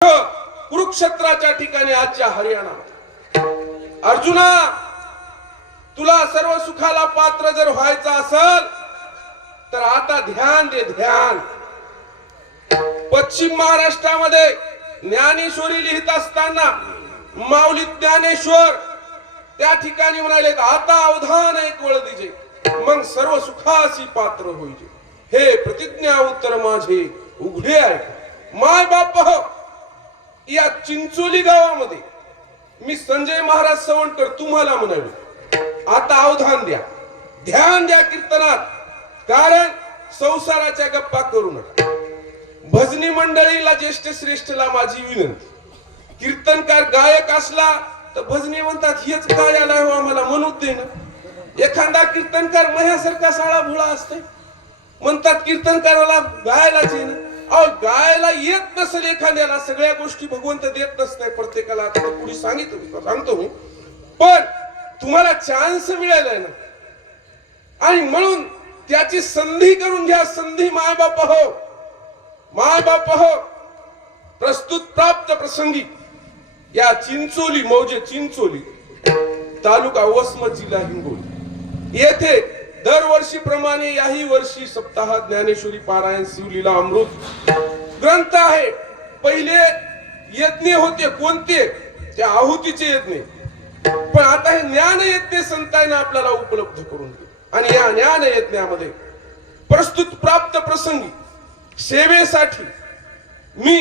कुरुक्षेत्राच्या ठिकाणी आजच्या हरियाणा अर्जुना, तुला सर्व सुखाला पात्र जर व्हायचं असेल तर आता ध्यान दे, ध्यान. पश्चिम महाराष्ट्रामध्ये ज्ञानेश्वरी लिहित असताना माऊली ज्ञानेश्वर त्या ठिकाणी म्हणाले, आता अवधान एक वळ दिजे, मग सर्व सुखासी पात्र होईजे. हे प्रतिज्ञा उत्तर माझे उघडे आहे. माय बाप हो, या चिंचोली गावामध्ये मी संजय महाराज सवणकर तुम्हाला म्हणालो, आता अवधान द्या, ध्यान द्या कीर्तनात. कारण संसाराच्या गप्पा करू नका. भजनी मंडळीला ज्येष्ठ श्रेष्ठला माझी विनंती, कीर्तनकार गायक असला तर भजनी म्हणतात हेच गायला हो आम्हाला म्हणूच दे ना. एखादा कीर्तनकार माझ्यासारखा साळा भोळा असते, म्हणतात कीर्तनकाराला गायलाच ये ना. अहो, गायला येत नसेल एखाद्याला, सगळ्या गोष्टी भगवंत देत नसते प्रत्येकाला. आता पुढे सांगतो मी, पण तुम्हाला चान्स मिळालाय ना, आणि म्हणून त्याची संधी करून घ्या. संधी माय बाप हो, माय बाप हो. प्रस्तुत प्राप्त प्रसंगी या चिंचोली, मौजे चिंचोली तालुका वसमत जिल्हा हिंगोली येथे दरवर्षीप्रमाणे याही वर्षी सप्ताह ज्ञानेश्वरी पारायण शिवलीला अमृत ग्रंथ आहे. पहिले यज्ञ होते कोणते, ते आहुतीचे यज्ञ, पण आता हे ज्ञान यज्ञ संतांना आपल्याला उपलब्ध करून दिले. आणि या ज्ञान यज्ञामध्ये प्रस्तुत प्राप्त प्रसंगी सेवेसाठी मी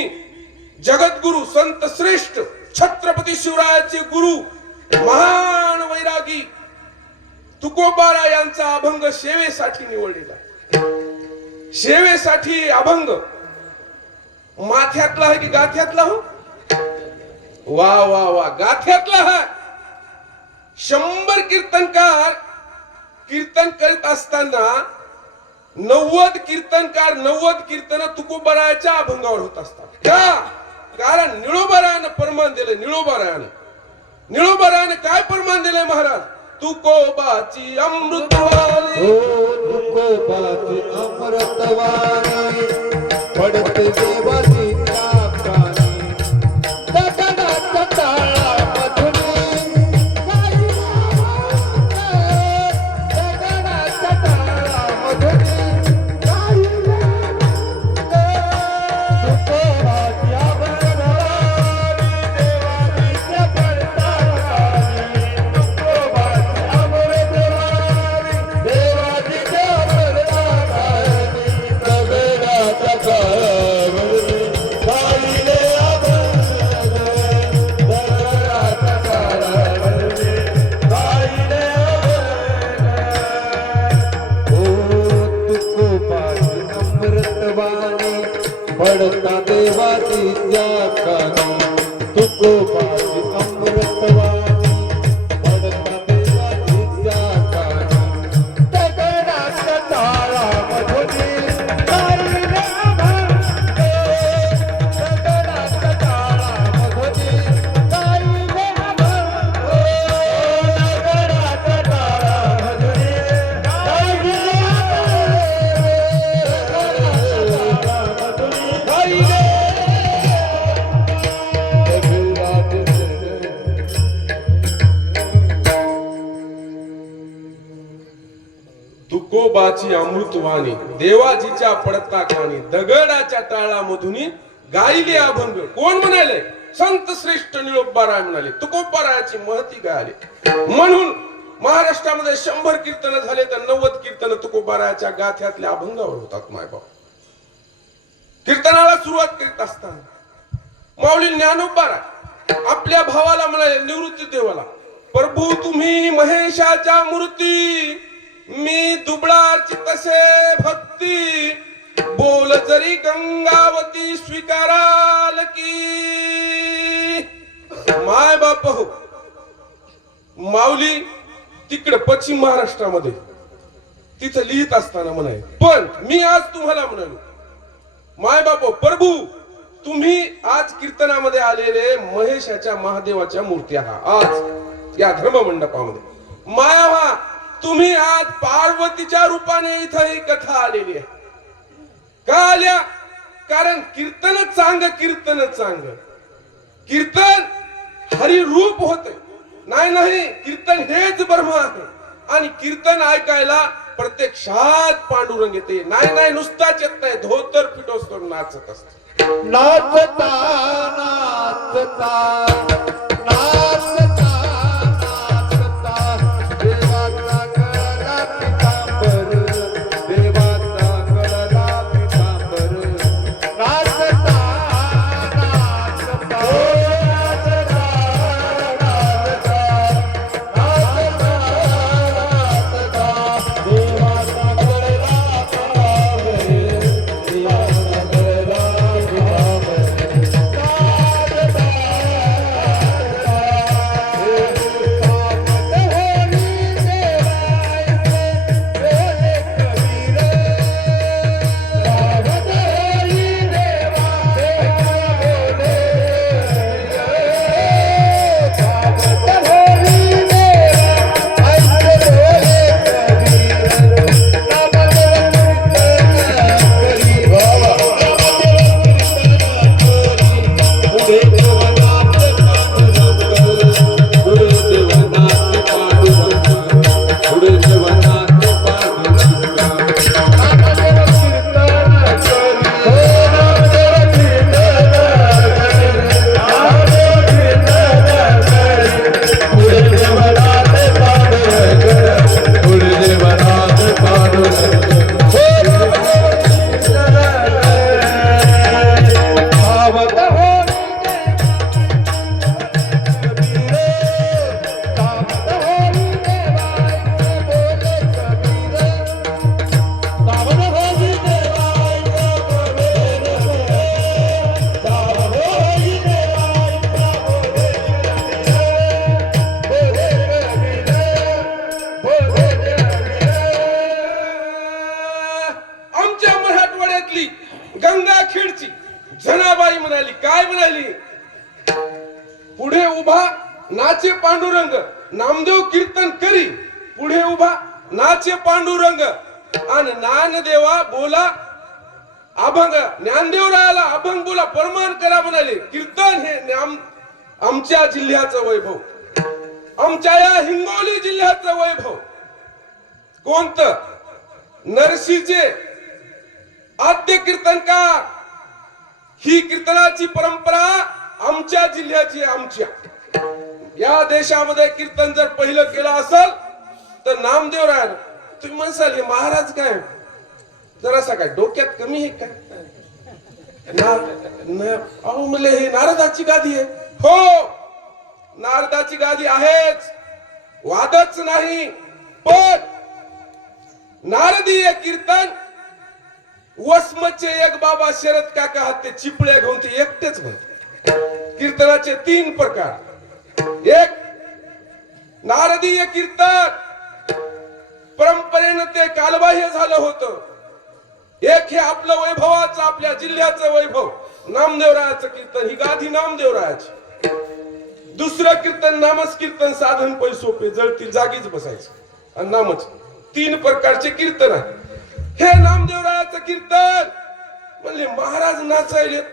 जगद्गुरु संत श्रेष्ठ छत्रपती शिवरायाचे गुरु महान वैरागी तुकोबारा यांचा अभंग सेवेसाठी निवडलेला. सेवेसाठी अभंग माथ्यातला आहे की गाथ्यातला हो? वा वा वा, गाथ्यातला आहे. 100 कीर्तनकार कीर्तन करीत असताना 90 कीर्तनकार 90 कीर्तन तुकोबाराच्या अभंगावर होत असतात. का? कारण निळोबारायानं परमान दिले. निळोबारायानं काय परमान दिले महाराज? तुकोबाची अमृतवाणी, तुकोबाची अमृतवाणी, पडते देवाची काकानी, दगडाच्या टाळामधुनी, दगडाच्या टाळामधुनी, तुकोबाची अमृतवाणी, देवाची पडताळानी, तुकोबाची अमृतवाणी, देवाची पडताळानी, दगडाच्या टाळामधुनी, गायले अभंग, दगडाच्या टाळामधुनी, गायले अभंग. ओ तुकोबाची अमृतवाणी, पडता देवाची त्या कानी, तुकोबाची अमृतवाणी, पडता देवाची त्या कानी, दगडाच्या टाळामधुनी, गायले अभंग, दगडाच्या टाळामधुनी, गायले अभंग, दगडाच्या टाळामधुनी, गायले तुकोबाची अमृतवाणी, देवाजीच्या पडता कानी, दगडाच्या टाळामधुनी गायले अभंग. कोण म्हणाले? संत श्रेष्ठ निळोबाराय म्हणाले. तुकोबारायाची महती गायले. म्हणून महाराष्ट्रामध्ये 100 कीर्तन झाले तर 90 कीर्तन तुकोबारायाच्या गाथ्यातल्या अभंगावर होतात. मायबाप कीर्तनाला सुरुवात करीत असताना माऊली ज्ञानोबाराय आपल्या भावाला म्हणाले, निवृत्ती देवाला, प्रभू तुम्ही महेशाच्या मूर्ती, मी दुबळाची तसे भक्ती, बोल जरी गंगावती स्वीकाराल की. माय बाप हो, माऊली तिकडे पश्चिम महाराष्ट्रामध्ये तिथं लिहित असताना म्हणाले, पण मी आज तुम्हाला म्हणालो, माय बाप हो, प्रभू तुम्ही आज कीर्तनामध्ये आलेले महेशाच्या महादेवाच्या मूर्ती आहात. आज या धर्ममंडपामध्ये मायावा तुम्ही आज पार्वतीच्या रूपाने इथं ही कथा आलेली आहे. का आल्या? कारण कीर्तन चांग कीर्तन चांग कीर्तन हरी रूप होते नाही कीर्तन हेच ब्रह्म आहे आणि कीर्तन ऐकायला प्रत्यक्षात पांडुरंग येते नाही नुसताच येत नाही धोतर पिटोस करून नाचत असते नाचता नाचता नाचता नाचता देवाचा गळा पितांबर देवाचा गळा पितांबर नाचता नाचता नाचता नाचता नाचता नाचता देवाचा गळा पितांबर देवाचा गळा आमच्या मराठवाड्यातली गंगाखेडची जनाबाई म्हणाली काय म्हणाली पुढे उभा नाचे पांडुरंग नामदेव कीर्तन करी पुढे उभा नाचे पांडुरंग आणि ज्ञानदेवा बोला अभंग ज्ञानदेव रायाला अभंग बोला परमान करा म्हणाले कीर्तन हे आमच्या जिल्ह्याचं वैभव आमच्या या हिंगोली जिल्ह्याचं वैभव कोणतं नरसीचे आद्य कीर्तनकार ही कीर्तनाची परंपरा आमच्या जिल्ह्याची आमच्या या देशामध्ये कीर्तन जर पहिलं केलं असेल तर नामदेव राय तुम्ही म्हणसाल हे महाराज काय जरासा काय डोक्यात कमी आहे काय अहो म्हणले हे नारदाची गादी आहे हो नारदाची गादी आहेच वादच नाही पण नारदीय कीर्तन वसमचे एक बाबा शरद काका हात ते चिपळ्या घेऊन ते एकटेच म्हणते कीर्तनाचे 3 प्रकार एक नारदीय कीर्तन परंपरेनं ते कालबाह्य झालं होतं एक हे आपलं वैभवाचं आपल्या जिल्ह्याचं वैभव नामदेवरायाचं कीर्तन ही गादी नामदेवरायाची दुसरं कीर्तन नामच कीर्तन साधन पै सोपे जळतील जागीच बसायचं आणि नामच 3 प्रकारचे कीर्तन आहे हे नामदेवरायाचं कीर्तन म्हणले महाराज नाचायलेत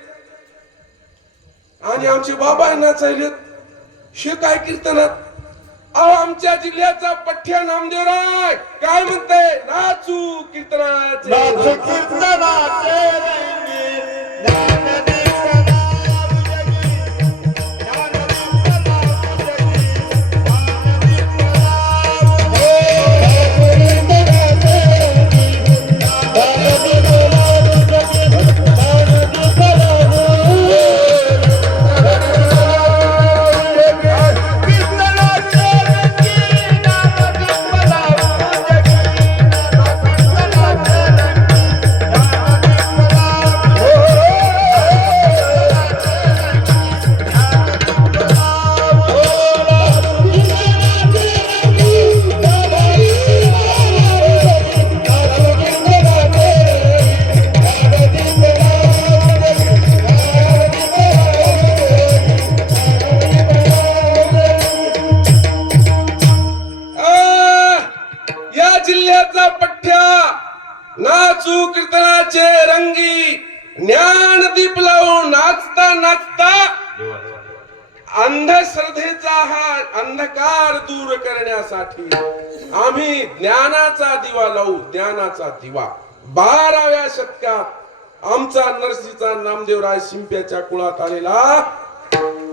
आणि आमचे बाबा नाचायलेत हे काय कीर्तनात अहो आमच्या जिल्ह्याचा पठ्या नामदेवराय काय म्हणते नाचू कीर्तनाचे नाचू कीर्तनाचे अंधश्रद्धेचा हा अंधकार दूर करण्यासाठी आम्ही ज्ञानाचा दिवा लावू. ज्ञानाचा दिवा 12व्या शतकात आमचा नरसीचा नामदेवराय शिंप्याच्या कुळात आलेला,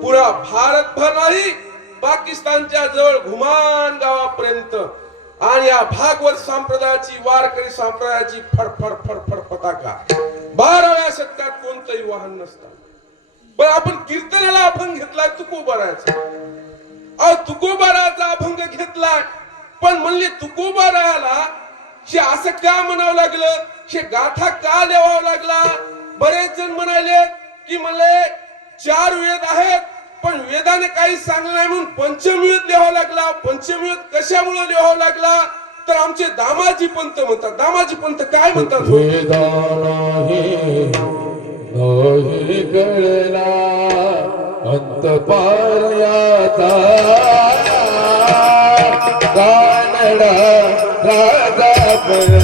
पुरा भारतभर नाही पाकिस्तानच्या जवळ घुमान गावापर्यंत आणि या भागवत संप्रदायाची वारकरी संप्रदायाची फडफड फडफड पताका 12व्या शतकात कोणतंही वाहन नसतं. पण आपण कीर्तनाला अभंग घेतलाय तुकोबाराचा. तुकोबाराचा अभंग घेतलाय, पण म्हणले तुकोबाराला हे असं का म्हणावं लागलं, हे गाथा का लिहावं लागला. बरेच जण म्हणाले की म्हणले 4 वेद आहेत पण वेदाने काही सांगलं नाही म्हणून पंचमवेद लिहावा लागला. पंचमवेद कशामुळे लिहावा लागला तर आमचे दामाजी पंत म्हणतात. दामाजी पंत काय म्हणतात, नाही कळला अंत पारयाचा कानडा राजा पर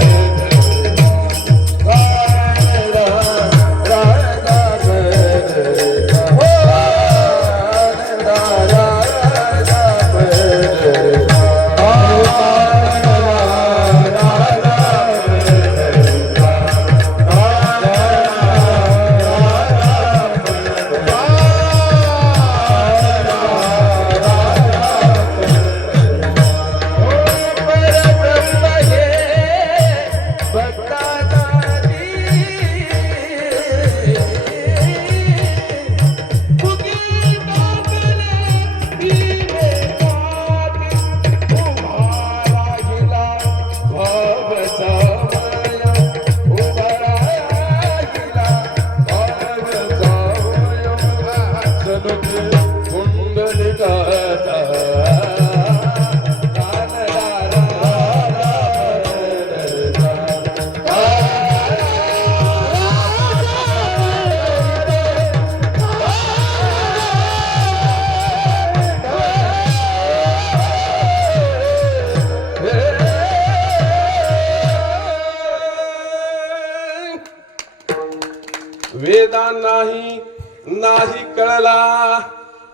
वेदा नाही कळला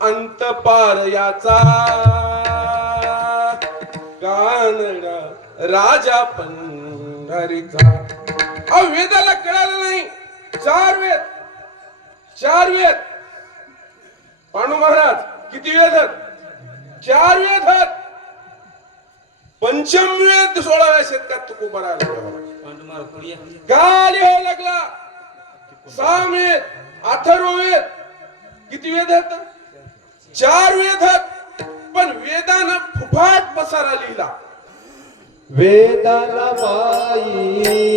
अंत पार याचा कानडा राजा पंढरीचा. वेदाला कळालं नाही. 4 वेद पांडू महाराज किती वेद आहेत? 4 वेद आहेत. पंचमवेद 16व्या शतकात तुकोबाराला का लिहावं लागला. सामवेद, अथर्ववेद किती वेद आहेत? 4 वेद आहेत. पण वेदानं फुफाट पसारा लिहिला. वेदाला माई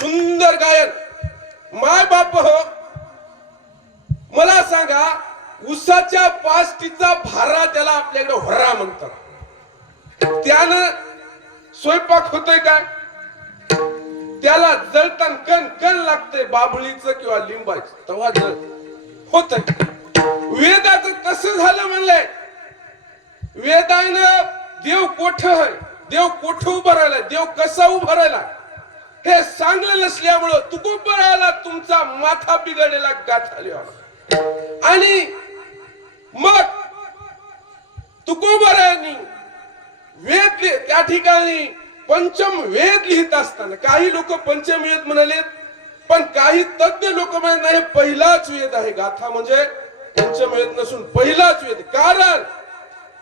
सुंदर गायन. माय बाप हो, मला सांगा उसाच्या पाष्टीचा भारा त्याला आपल्याकडे होरा म्हणतात. त्यानं स्वयंपाक होतोय काय? त्याला जळतान कण कण लागते बाबळीचं किंवा लिंबाचं तेव्हा जळ होतंय. वेदाचं तसं झालं म्हणलंय. वेदानं देव कोठ आहे, देव कोठ उभं राहिला, देव कसा उभं राहिला हे सांगलं नसल्यामुळं तुकोबाराला तुमचा माथा बिघडलेला गाथा लिहा. आणि मग तुकोबारांनी वेद त्या ठिकाणी पंचम वेद लिहित असताना काही लोक पंचम वेद म्हणाले, पण काही तज्ञ लोक म्हणत नाही पहिलाच वेद आहे. गाथा म्हणजे पंचमवेद नसून पहिलाच वेद. कारण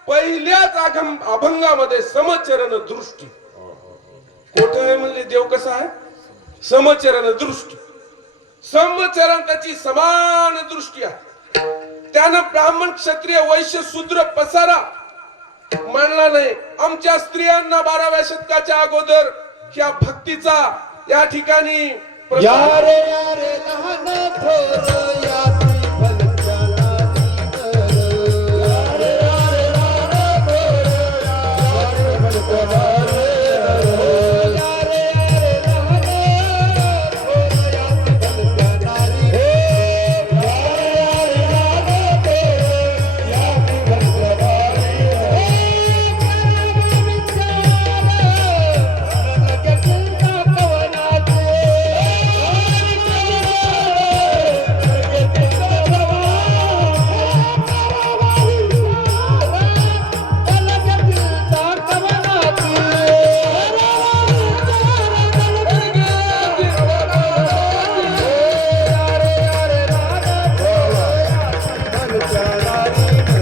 पहिल्याच अभंगामध्ये समचरण दृष्टी. कोठ आहे म्हणजे देव कसा आहे? समचरण दृष्टी. समचरण त्याची समान दृष्टी आहे. त्यानं ब्राह्मण क्षत्रिय वैश्य शूद्र पसारा मानला नाही. आमच्या स्त्रियांना 12व्या शतकाच्या अगोदर या भक्तीचा या ठिकाणी यारे यारे लहान थोर याती भलत्या यारे यारे लहान थोर याती भलत्या यारे यारे लहान थोर याती भलत्या यारे यारे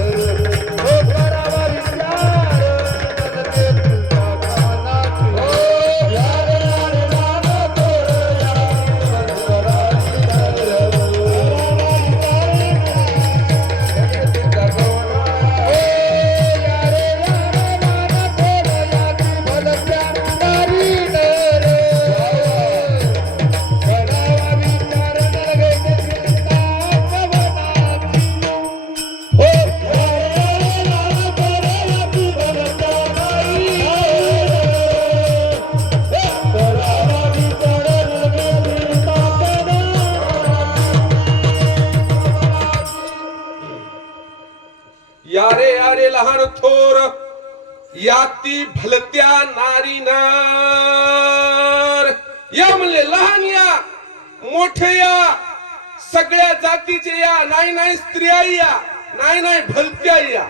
लहान थोर याती भलत्या यारे यारे लहान थोर याती भलत्या नारी नर. या म्हणले लहान या मोठे या सगळ्या जातीचे या. नाही नाही स्त्रिया या. नाही नाही भलत्या या.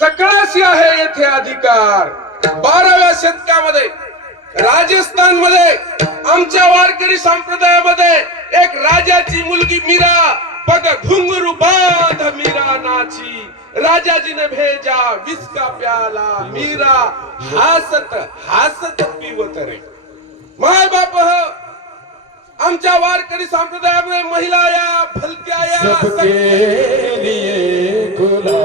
सकळाशी आहे येथे अधिकार. 12व्या शतकामध्ये राजस्थान मध्ये आमच्या वारकरी संप्रदायामध्ये एक राजाची मुलगी मीरा पग घुंगरू बांध मीरा नाची. राजाजीने भेजा विस्का प्याला मीरा हासत हासत पिवत रे. माय बाप आमच्या वारकरी संप्रदायामध्ये महिला या भलत्या या सबके लिए खुला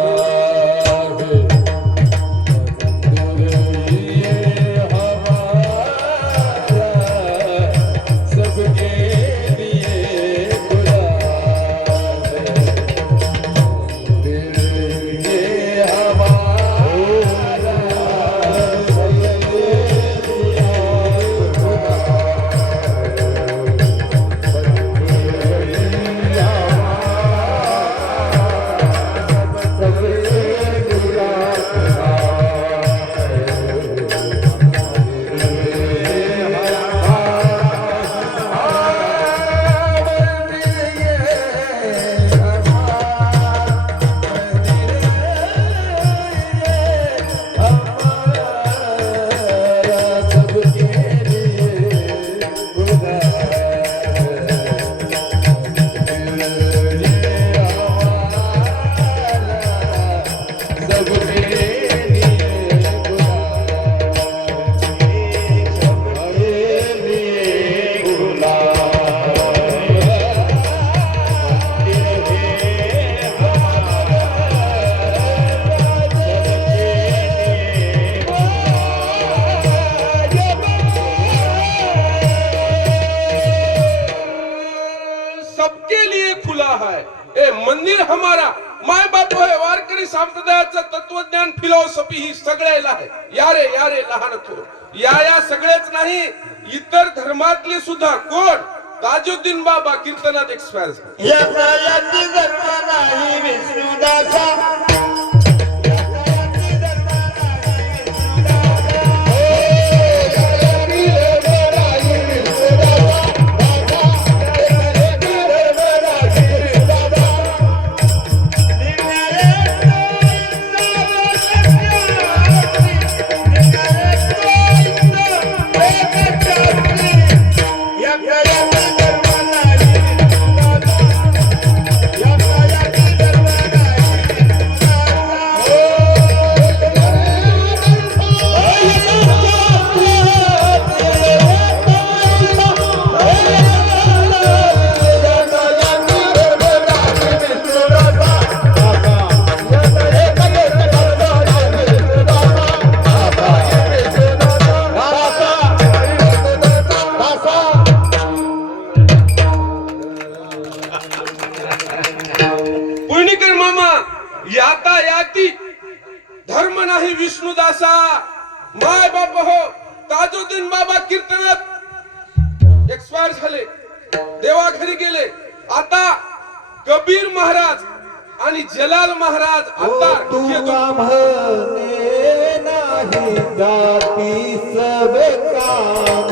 सबके लिए खुला है ए मंदिर हमारा माय बाप आहे वारकरी संप्रदायाचं तत्वज्ञान फिलॉसॉफी ही सगळ्याला आहे यारे लहान थोर या सगळेच नाही इतर धर्मातले सुद्धा कोण ताजुद्दीन बाबा कीर्तनात एक्सपायर झाले याची धर्म नाही विष्णुदासा पुणेकर मामा याता याती धर्म नाही विष्णुदासा माय बाप हो ताजुद्दीन बाबा कीर्तनात एक्सपायर झाले देवाघरी गेले आता कबीर महाराज आणि जलाल महाराज आता तुका म्हणे नाही जाती सब काम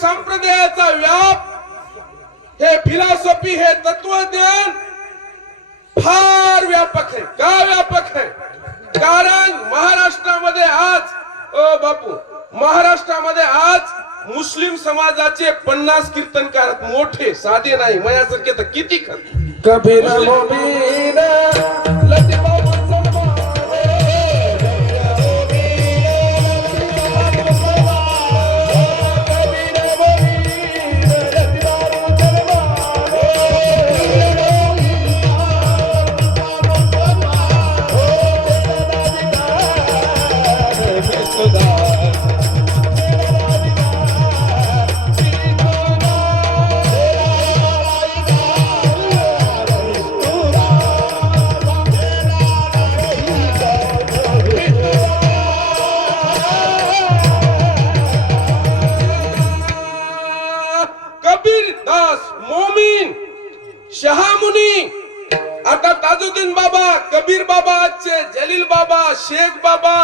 संप्रदायाचा व्याप हे फिलॉसॉफी हे तत्वज्ञान फार व्यापक आहे का व्यापक आहे कारण महाराष्ट्रामध्ये आज बापू महाराष्ट्रामध्ये आज मुस्लिम समाजाचे 50 कीर्तनकार मोठे साधे नाही माझ्यासारखे तर किती कबीर मोमीन लतीफा शहामुनी आता ताजुद्दीन बाबा कबीर बाबा आजचे जलील बाबा शेख बाबा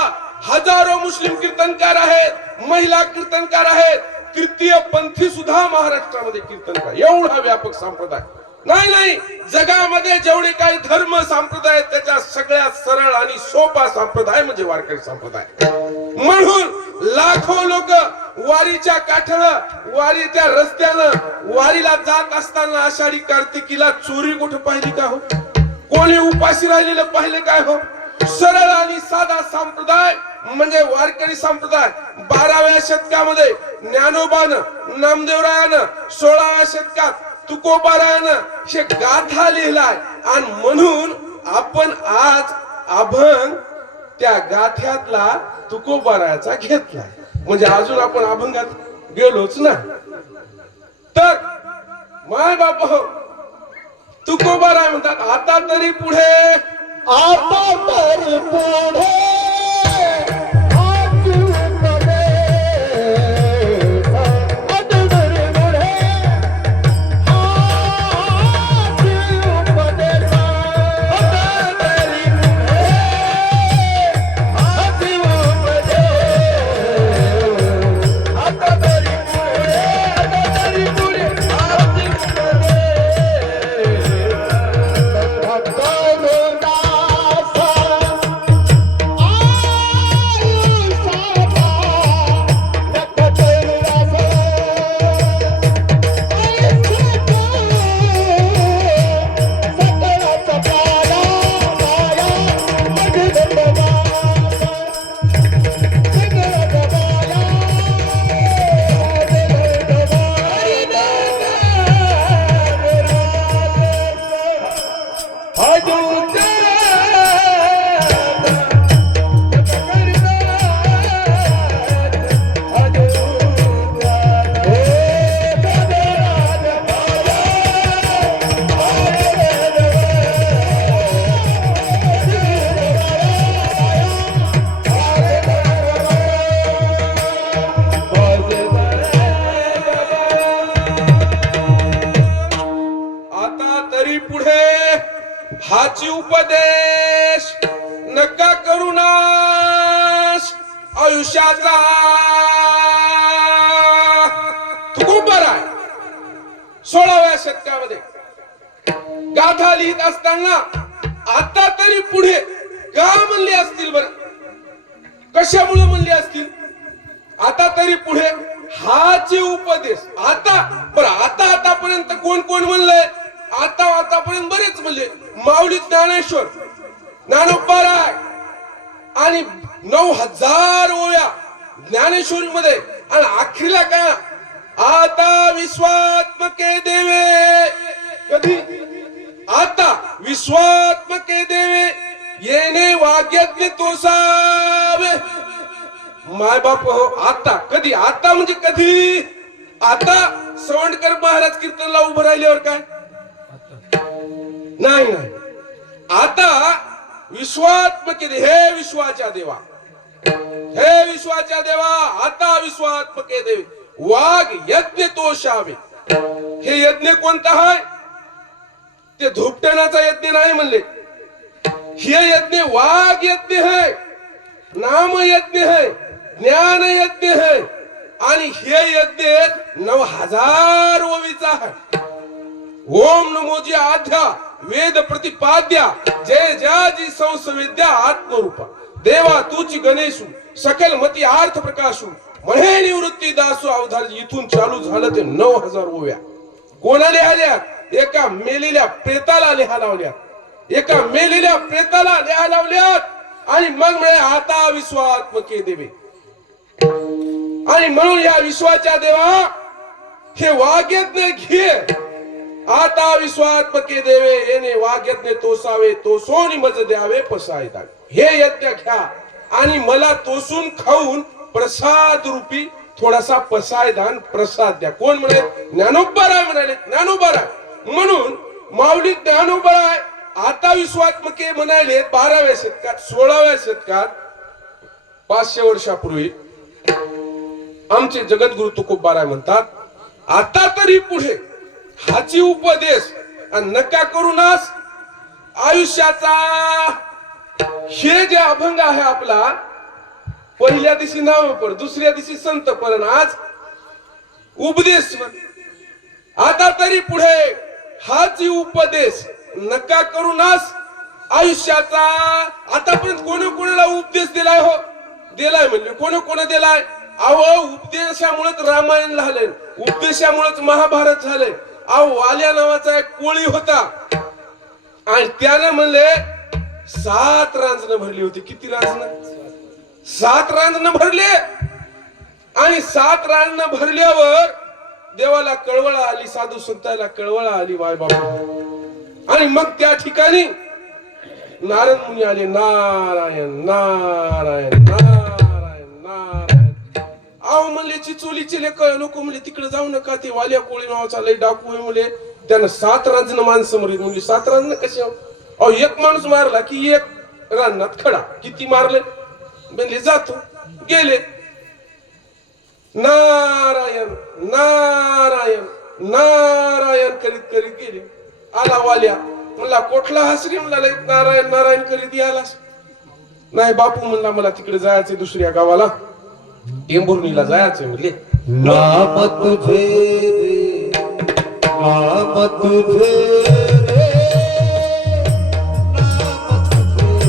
हजारो मुस्लिम कीर्तनकार आहेत महिला कीर्तनकार आहेत तृतीय पंथी सुद्धा महाराष्ट्रामध्ये कीर्तनकार एवढा व्यापक संप्रदाय नाही जगामध्ये जेवढे काही धर्म संप्रदाय त्याच्या सगळ्यात सरळ आणि सोपा संप्रदाय म्हणजे वारकरी संप्रदाय म्हणून लाखो लोक वारीच्या काठानं वारीच्या रस्त्यानं वारीला जात असताना आषाढी कार्तिकीला चोरी कुठे पाहिली का हो कोणी उपाशी राहिलेलं पाहिले काय हो सरळ आणि साधा संप्रदाय म्हणजे वारकरी संप्रदाय 12व्या शतकामध्ये ज्ञानोबानं नामदेवरायानं 16व्या शतकात तुकोबारायानं हे गाथा लिहिलाय आणि म्हणून आपण आज अभंग त्या गाथ्यातला तुकोबारायाचा घेतला म्हणजे अजून आपण अभंगात गेलोच ना तर माय बाप हो तुकोबाराय म्हणतात आता तरी पुढे आता तर पुढे हाची उपदेश नका करू नाश आयुष्याचा तुकोबाराय 16व्या शतकामध्ये गाथा लिहित असताना आता तरी पुढे का म्हणले असतील बर कशामुळे म्हणले असतील आता तरी पुढे हाची उपदेश आता बरं आता आतापर्यंत कोण कोण म्हणलंय आतापर्यंत बरेच म्हणले माऊली ज्ञानेश्वर ज्ञानोबाराय आणि 9000 ओव्या ज्ञानेश्वरी मध्ये आणि आखरीला काय आता विश्वात्मके देवे कधी आता विश्वात्मके देवे येणे वाग्यज्ञ तोसावे माय बाप हो आता कधी आता म्हणजे कधी आता सवंडकर महाराज कीर्तनला उभं राहिल्यावर काय नाही नाही आता विश्वात्मक हे विश्वाच्या देवा हे विश्वाच्या देवा आता विश्वात्मके देवे वाघ यज्ञ तोषावे हे यज्ञ कोणता आहे ते धूपटणाचा यज्ञ नाही म्हणले हे यज्ञ वाघ यज्ञ है नाम यज्ञ है ज्ञान यज्ञ है आणि हे यज्ञ 9000 ओवीचा आहे ओम नमोजी आद्या वेद प्रतिपाद्या जय जयाजी संसविद्या आत्मरूपा देवा तुची गणेशू सकल मती अर्थ प्रकाशू म्हणे निवृत्ती दासू अवधार इथून चालू झालं ते 9000 ओव्या कोणा लिहाल्या एका मेलेल्या प्रेताला लिहा लावल्या एका मेलेल्या प्रेताला लिहा लावल्यात आणि मग म्हणे आता विश्वात्मके देवे आणि म्हणून या विश्वाच्या देवा हे वाग्यज्ञ घे आता विश्वात्मके देवे येणे वाग्यज्ञ तोसावे तोसोनी मज द्यावे पसाय हे यज्ञ घ्या आणि मला तोसून खाऊन प्रसाद रूपी थोडासा पसायदान प्रसाद द्या कोण म्हणे ज्ञानोबाराय म्हणाले ज्ञानोबाराय म्हणून माऊली ज्ञानोबाराय आता विश्वात्मके म्हणाले 12व्या शतकात 16व्या शतकात 500 वर्षापूर्वी आमचे जगद्गुरु तुकोबाराय म्हणतात आता तरी पुढे हाची उपदेश आणि नका करू नास आयुष्याचा हे जे अभंग आहे आपला पहिल्या दिवशी नाम पर दुसऱ्या दिवशी संत पण आज उपदेश आता तरी पुढे हाची उपदेश नका करू नास आयुष्याचा आतापर्यंत कोणाला उपदेश दिलाय हो दिलाय म्हणजे कोण दिलाय अहो उपदेशामुळेच रामायण झाले उपदेशामुळेच महाभारत झाले अहो वाल्या नावाचा एक कोळी होता आणि त्याने म्हणले 7 रांजणं भरली होती किती रांजणं 7 रांजण भरले आणि 7 रांजण भरल्यावर देवाला कळवळा आली, साधू संताला कळवळा आली बाय बाबा. आणि मग त्या ठिकाणी नारद मुनी आले. नारायण नारायण नारायण नारायण. आव म्हणले चिचोलीचे लेक नको म्हणले, तिकडे जाऊ नका, ते वाल्या कोळी नावाचा लय डाकू आहे म्हणले, त्यानं 7 रांजण माणसं मरली. म्हणले 7 रांजण कसे? अहो एक माणूस मारला की एक रानात खडा. किती मारले? म्हणले जातो. गेले. नारायण नारायण नारायण करीत करीत गेले. आला वाल्या. म्हणला कुठला हसरी? म्हणला नारायण नारायण करीत आलास? नाही बापू म्हणला मला तिकडे जायचंय दुसऱ्या गावाला, टेंभुर्णीला जायचंय. म्हणले नाम तुझे रे, नाम तुझे रे, नाम तुझे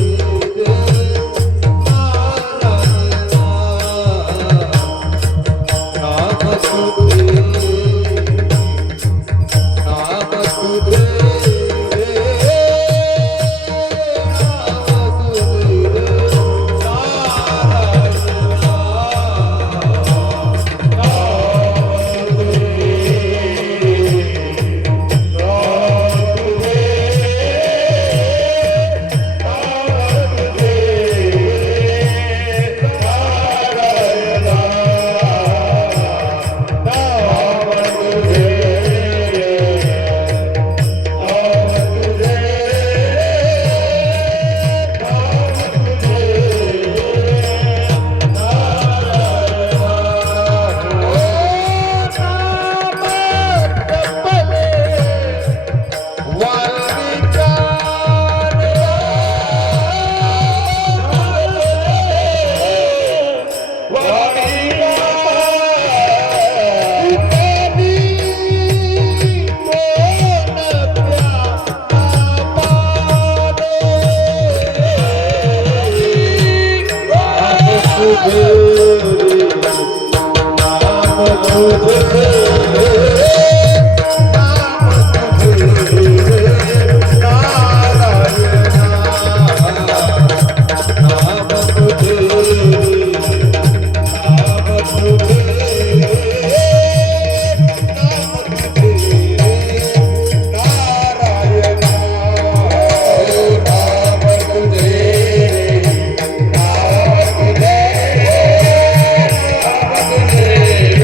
रे,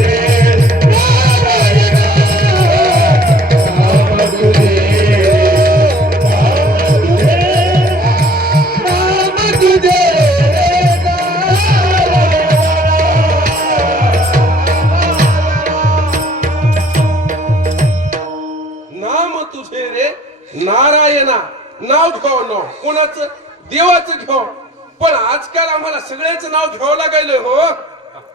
नारायण नाम तुझे, नाम तुझे नारायणा. नाव घ्यावं, नाव कोणाचं? देवाचं घ्यावं. पण आजकाल आम्हाला सगळ्याच नाव घ्यावं लागायलं हो.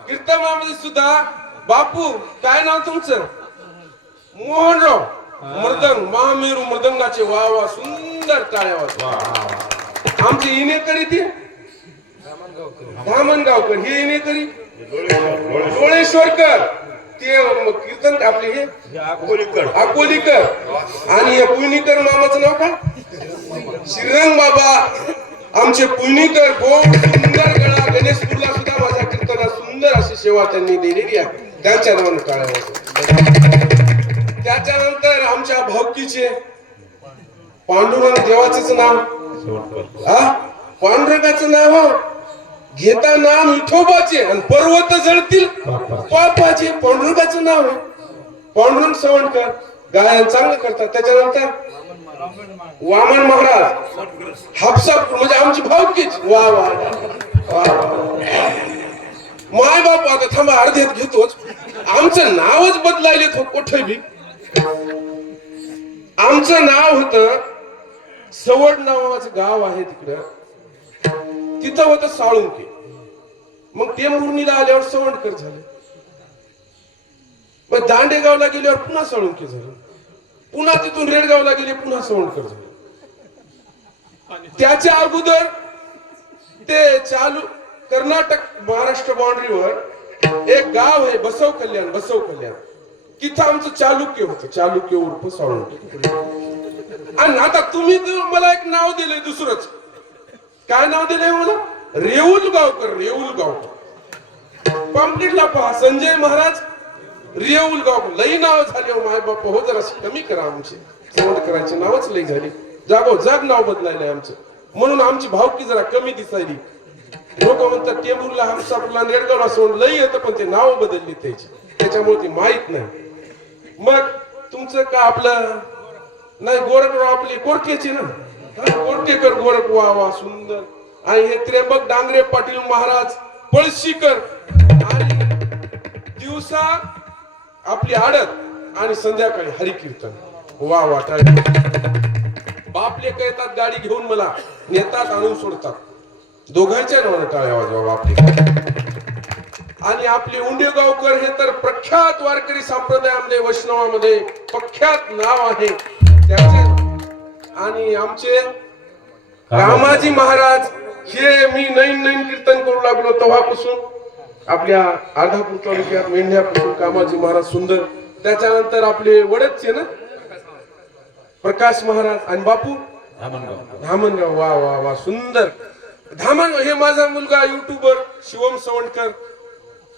कीर्तनामध्ये सुद्धा बापू काय नाव तुमचं? मोहनराव. मृदंग, महामेरू मृदंगाचे वा वा सुंदर टाळ्या वाजवा. आमचे इनेकरी ते धामणगावकर, हे इनेकरी डोळेश्वरकर, ते कीर्तन आपले हे अकोलीकर. आणि हे पुणीकर मामाचं नाव काय? श्रीरंग बाबा. आमचे पुणीकर गोड सुंदर गळा. गणेशपूरला सुद्धा माझ्या कीर्तनात सुंदर अशी सेवा त्यांनी दिलेली आहे. त्यांच्या नावाने टाळ्या वाजवा. त्याच्यानंतर आमच्या भावकीचे पांडुरंग, देवाचं नाव हा पांडुरंगाचं नाव घेता नाम विठोबाचे आणि पर्वत जळतील पापाचे. पांडुरंगाचं नाव आहे पांडुरंग सवणकर. गायन चांगलं करतात. त्याच्यानंतर वामन महाराज हापसापूर, म्हणजे आमची भावकीच. वा वा माय बाप. आता थांबा, अर्ध्यात घेतोच. आमचं नावच बदलायले कुठे बी. आमचं नाव होतं सवड नावाचं गाव आहे तिकडं, तिथं होतं साळुंके. मग टेंभुर्णीला आल्यावर सवंडकर झाले. मग दांडेगावला गेल्यावर पुन्हा साळुंके झाले. पुन्हा तिथून रेडगावला गेले, पुन्हा सवंडकर झाले. त्याच्या अगोदर ते चालू कर्नाटक महाराष्ट्र बाउंड्रीवर एक गाव आहे बसव कल्याण. बसव कल्याण तिथं आमचं चालुक्य होतं. चालुक्य उर्फ साळुंके. आणि आता तुम्ही मला एक नाव दिलंय दुसरंच. काय नाव दिलंय मला? रेऊल गावकर पाम्पलेटला पहा संजय महाराज रेऊल गावकर लई नाव झाले हो माय बाप हो जरा कमी करा आमचे तोंड करायचे नावच लई झाले जाग नाव बदलायलंय आमचं म्हणून आमची भावकी जरा कमी दिसायली लोक म्हणतात टेंभूरला हमसापूरला नेडगावला सोड लई येतं पण ते नाव बदलली त्याच्यामुळे ती माहित नाही मग तुमचं का आपलं नाही गोरखराव आपली कोरकेची ना कोरकेकर गोरख वा सुंदर आणि हे त्र्यंबक डांगरे पाटील महाराज पळशीकर आणि दिवसा आपली आडत आणि संध्याकाळी हरिकीर्तन वा काय बापले येतात गाडी घेऊन मला नेतात आणून सोडतात दोघांच्या नावाने टाळ्या वाजवा आपले आणि आपले उंडेगावकर हे तर प्रख्यात वारकरी संप्रदायामध्ये वैष्णवामध्ये प्रख्यात नाव आहे त्याचे आणि आमचे रामाजी महाराज हे मी नवीन कीर्तन करू लागलो तेव्हापासून आपल्या आधापूर तालुक्यात मेंढ्यापासून कामाजी महाराज सुंदर त्याच्यानंतर आपले वडदचे ना प्रकाश महाराज आणि बापू धामणगाव वा सुंदर धामणगाव हे माझा मुलगा युट्यूबर शिवम सवंडकर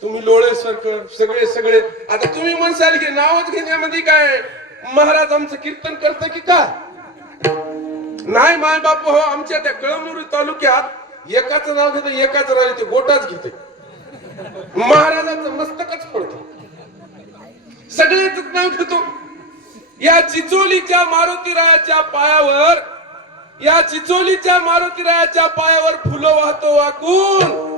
तुम्ही लोळेसरकर सगळे आता तुम्ही म्हणसाल की नावच घेण्यामध्ये काय महाराज आमचं कीर्तन करतं की काय नाही माय बाप हो आमच्या त्या कळमनुरी तालुक्यात एकाचं नाव घेतं एकाच राहिले ते गोटाच घेते महाराजांचं मस्तकच पडतो सगळेच नाव घेतो या चिचोलीच्या मारुतीरायाच्या पायावर फुलं वाहतो वाकून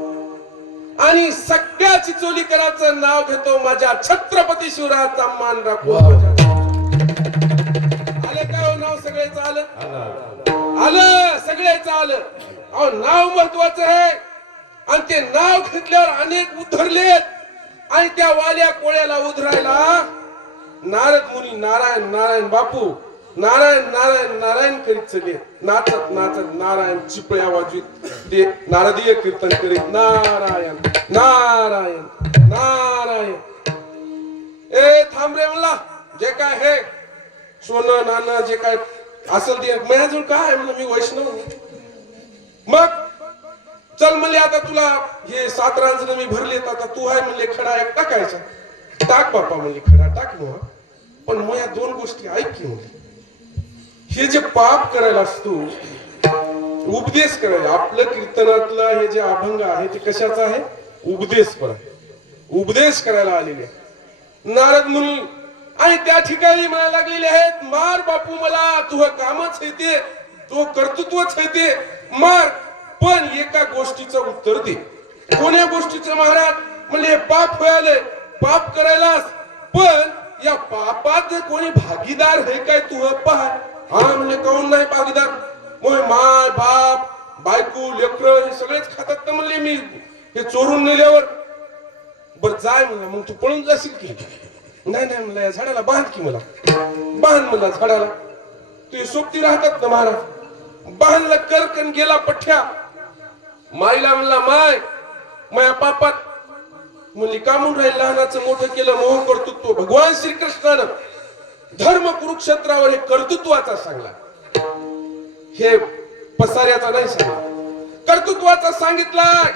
आणि सगळ्या चिचोलीकरांचं नाव घेतो माझ्या छत्रपती शिवरायाचा मान राखू आले काय हो नाव सगळेच आलं सगळेच आलं अहो नाव महत्वाचं आहे आणि ते नाव घेतल्यावर अनेक उद्धरलेत आणि त्या वाल्या कोळ्याला उधरायला नारद मुनी नारायण बापू नारायण करीत चले नाचत नारायण चिपळ्या वाजवीत ते नारदीय कीर्तन करीत नारायण ए थांब रे म्हणला जे काय हे सोनं नाना जे काय असेल ते मी अजून काय म्हणलं मी वैष्णव मग चल म्हणले आता तुला हे 7 रांजण मी भरलेत आता तू आहे म्हणले खडा एक टाकायचा टाक बापा म्हणले खडा टाक मग पण मग या 2 गोष्टी ऐक की म्हणले हे जे पाप करायला असतो उपदेश करायला आपलं कीर्तनातलं हे जे अभंग आहे ते कशाचा आहे उपदेश करायला आलेले नारद मुनी आणि त्या ठिकाणी म्हणायला लागलेले आहेत मार बापू मला तुझं कामच आहे ते तो कर्तृत्वच आहे ते मार पण एका गोष्टीचं उत्तर दे कोण्या गोष्टीचं महाराज म्हणजे पाप व्हायले पाप करायलास पण या पापात जर कोणी भागीदार आहे काय तू पहा हा म्हणजे काऊन नाही भागीदार मग माय बाप बायको लेकर हे सगळेच खातात तर म्हणले मी हे चोरून नेल्यावर बर जाय म्हणा मग तू पळून जाशील की नाही म्हणलं या झाडाला बांध की मला बांध म्हणला झाडाला तू सोबती राहतात ना महाराज बांधला करकन गेला पठ्या माईला म्हणला माया पापात म्हणली कामून राहील लहानाचं मोठं केलं मोह कर्तृत्व भगवान श्रीकृष्णानं धर्म कुरुक्षेत्रावर हे कर्तृत्वाचा सांगला हे पसाऱ्याचा नाही सांगला कर्तृत्वाचा सांगितलाय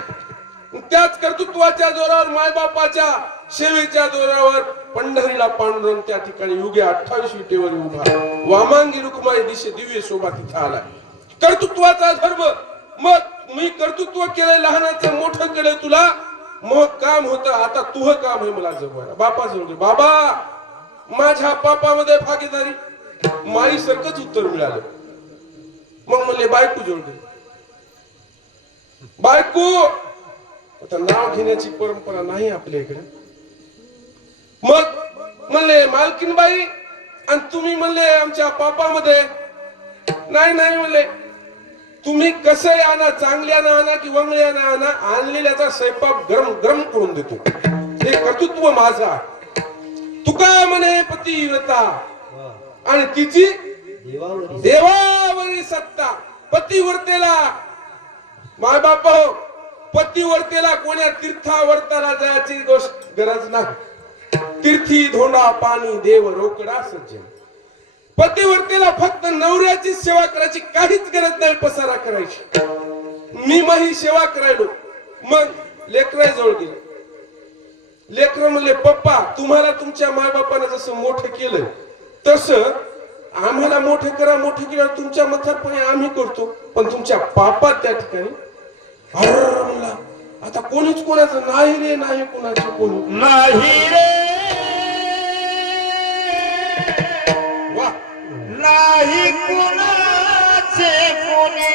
त्याच कर्तृत्वाच्या जोरावर मायबापाच्या सेवेच्या जोरावर पंढरीला पांडुरंग त्या ठिकाणी युगे 28 विटेवर उभा वामांगी रुक्माई दिशे दिव्य शोभा तिथे आलाय कर्तृत्वाचा धर्म मग मी कर्तृत्व केलंय लहानाचं मोठं केलंय तुला मग काम होतं आता तुझं काम आहे मला जगवायला बापा जवळ बाबा माझ्या पापामध्ये भागीदारी माई सारखंच उत्तर मिळालं मग म्हणले बायको जोडली बायको आता नाव घेण्याची परंपरा नाही आपल्या इकडे मग म्हणले मालकीनबाई आणि तुम्ही म्हणले आमच्या पापामध्ये नाही म्हणले तुम्ही कसे आणा चांगल्यानं आणा की वंगल्यानं आणा आणलेल्याचा स्वयंपाक गरम करून देतो हे कर्तृत्व माझा तुका म्हणे पतिव्रता आणि तिची देवावरील सत्ता पतिव्रतेला माय बाप पतिव्रतेला कोण्या तीर्थावर्ताला जायची गोष्ट गरज नाही तीर्थी धोंडा पाणी देव रोकडा सज्जन पतिव्रतेला फक्त नवऱ्याची सेवा करायची काहीच गरज नाही पसारा करायची मी मग ही सेवा करायलो. मग लेकराजवळ गेलो. लेकर म्हणले, पप्पा तुम्हाला तुमच्या मायबापानं जसं मोठं केलं तसं आम्हाला मोठे करा. मोठे केल्यावर तुमच्या म्हातारपणी आम्ही करतो, पण तुमच्या पापा त्या ठिकाणी. अरे म्हणला, आता कोणीच कोणाचं नाही रे, नाही कोणाचे कोणी नाही रे, वा. नाही कुणाचे कोणी.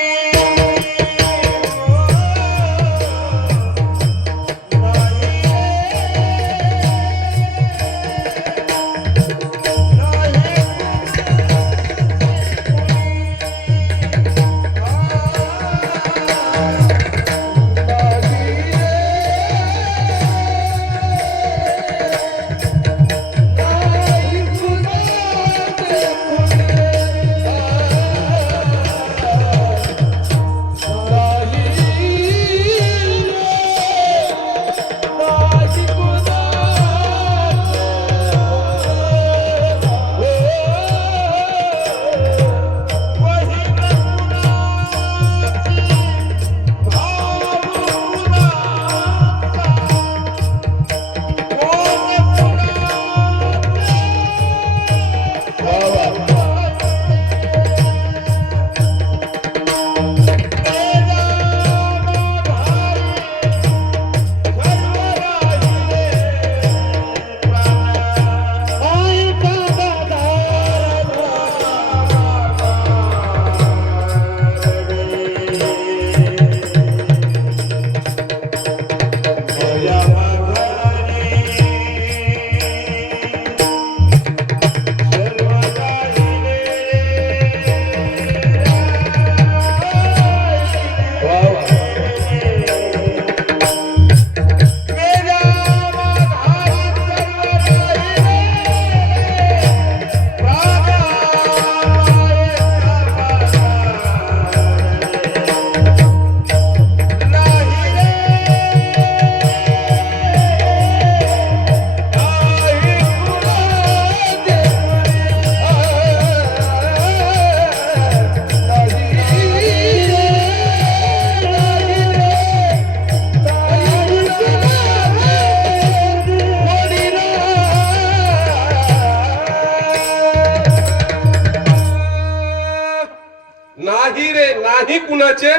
नाही रे, नाही कुणाचे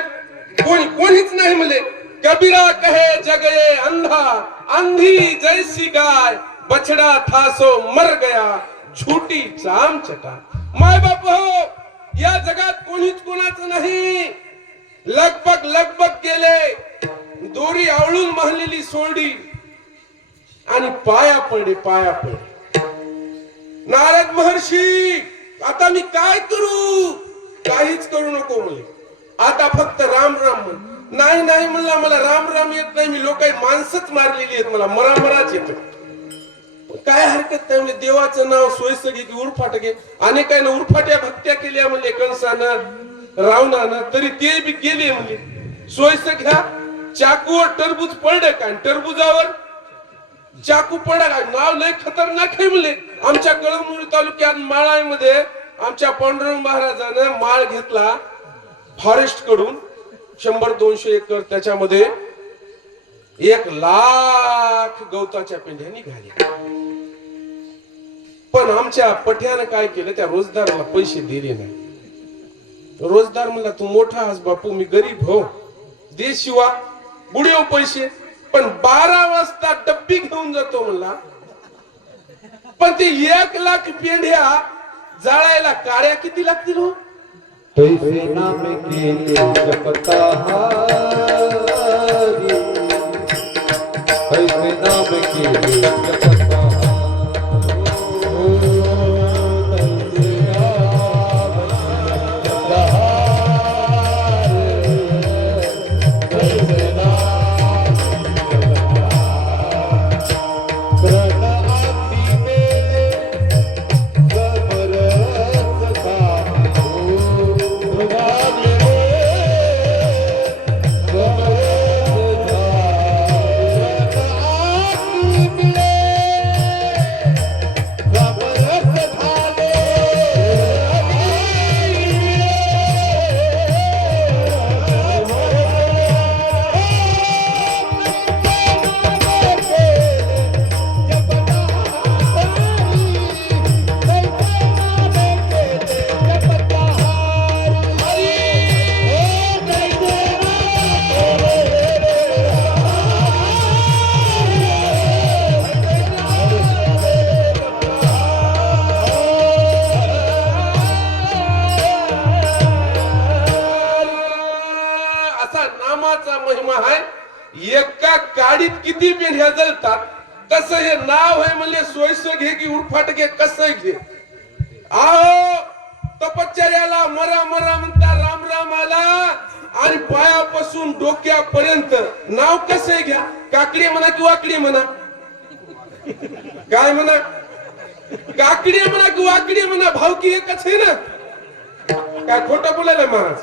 कोणी कोणीच नाही म्हणले. कबीरा कहे जग ये अंधा, अंधी जैसी गाय, बछड़ा था सो मर गया, झूठी चाम चटा. माय बाप हो, या जगात कोणीच कोणाचं नाही. लगबग लगबग गेले, दोरी आवळून मारलेली सोडली आणि पाया पडले, पाया पडले. नारद महर्षी, आता मी काय करू? काहीच करू नको म्हणले. आता फक्त राम राम म्हण. नाही नाही म्हणला, मला राम राम येत नाही, मी लोक माणसंच मारलेली आहेत, मला मरामराच येत. काय हरकत नाही म्हणजे देवाचं नाव सोयीचं घे की उरफाट घे. अनेकांना उरफाट्या भक्त्या केल्या म्हणले, कंसानं रावणानं, तरी ते बी गेले म्हणले. सोयीचं घ्या. चाकूवर टरबूज पडलं काय, टरबुजावर चाकू पडा काय, नाव लय खतरनाक आहे म्हणले. आमच्या कळमनुरी तालुक्यात माळामध्ये आमच्या पांडुरंग महाराजानं माळ घेतला फॉरेस्ट कडून 100-200 एकर. त्याच्यामध्ये 1,00,000 गवताच्या पेंढ्या निघाल्या. पण आमच्या पठ्यानं काय केलं, त्या रोजदाराला पैसे दिले नाही. रोजदार म्हणला, तू मोठा आहेस बापू, मी गरीब हो, दे शिवा बुडे पैसे. पण 12 वाजता डब्बी घेऊन जातो म्हणला. पण ते 1,00,000 पेंढ्या जाळायला काड्या किती लागतील हो? पैसे नाम केले जपता हारी, पैसे नाम केले जपता किती मेंढ्या जळतात तसं हे नाव आहे म्हणजे सोयीस्व घे की उरफाट घे कसं घे. आहो तपश्चर्याला मरा मरा म्हणता राम राम आला आणि पायापासून डोक्यापर्यंत नाव कसं घ्या. काकडी म्हणा की वाकडी म्हणा. काय म्हणा. काकडी म्हणा की वाकडी म्हणा. भावकी एकच आहे ना. काय खोटं बोलायला महाराज.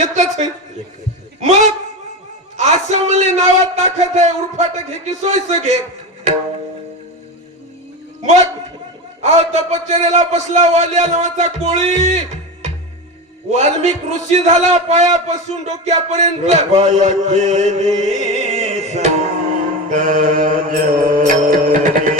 एकच आहे. मग असं म्हणले नावात ताकद आहे. उरफाट घे की सोयीचं घे. मग अहो तपश्चर्याला बसला वाल्या नावाचा कोळी. वाल्मिक ऋषी झाला पायापासून डोक्यापर्यंत. कृपया केली संत जरी.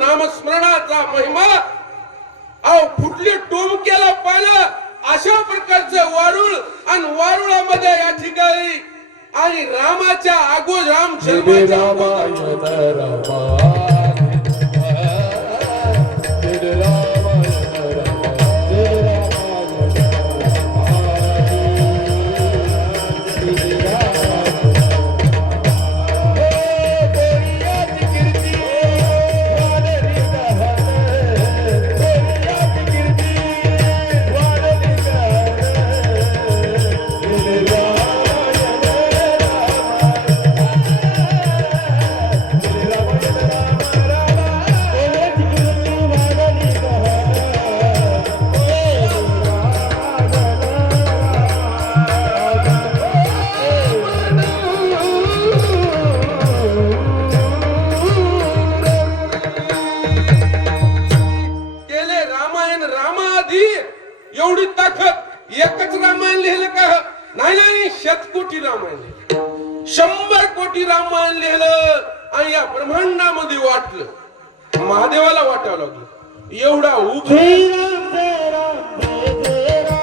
नामस्मरणाचा महिमा. अहो फुटले टोमक्याला पाहिलं अशा प्रकारचं वारुळ आणि वारुळामध्ये या ठिकाणी आणि रामाच्या अगोज राम एवढी ताकद एकच रामायण लिहिलं का. नाही शतकोटी रामायण लिहिलं. 100 कोटी रामायण लिहिलं आणि या ब्रह्मांडामध्ये वाटलं. महादेवाला वाटावं लागलं. एवढा श्रीराम जय राम जय राम.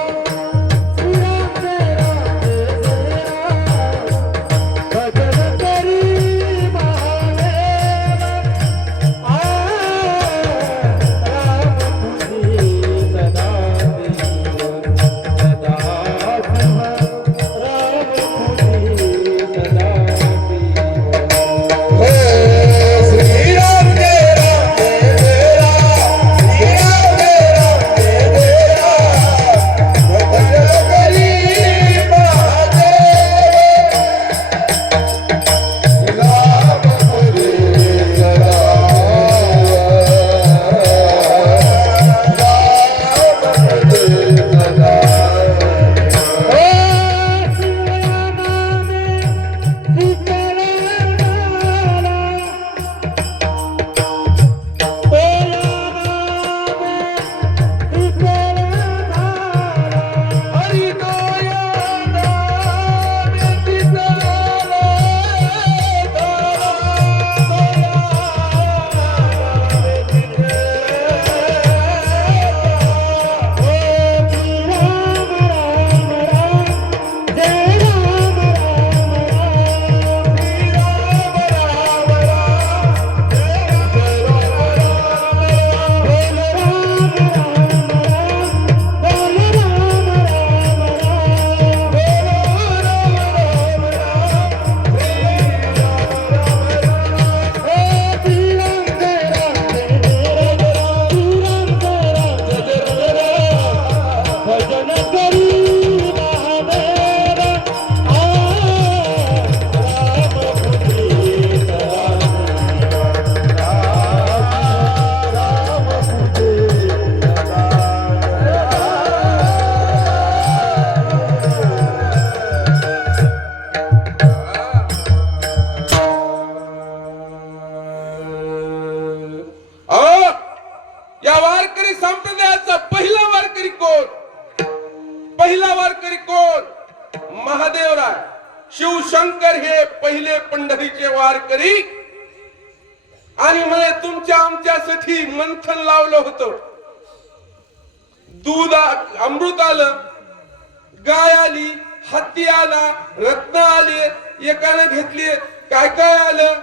महादेवराय शिवशंकर हे पहिले पंढरीचे वारकरी आणि म्हणे तुमच्या आमच्यासाठी मंथन लावलं होतं. दूध अमृत आलं, गाय आली, हत्ती आला, रत्न आली, एकानं घेतली, काय काय आलं,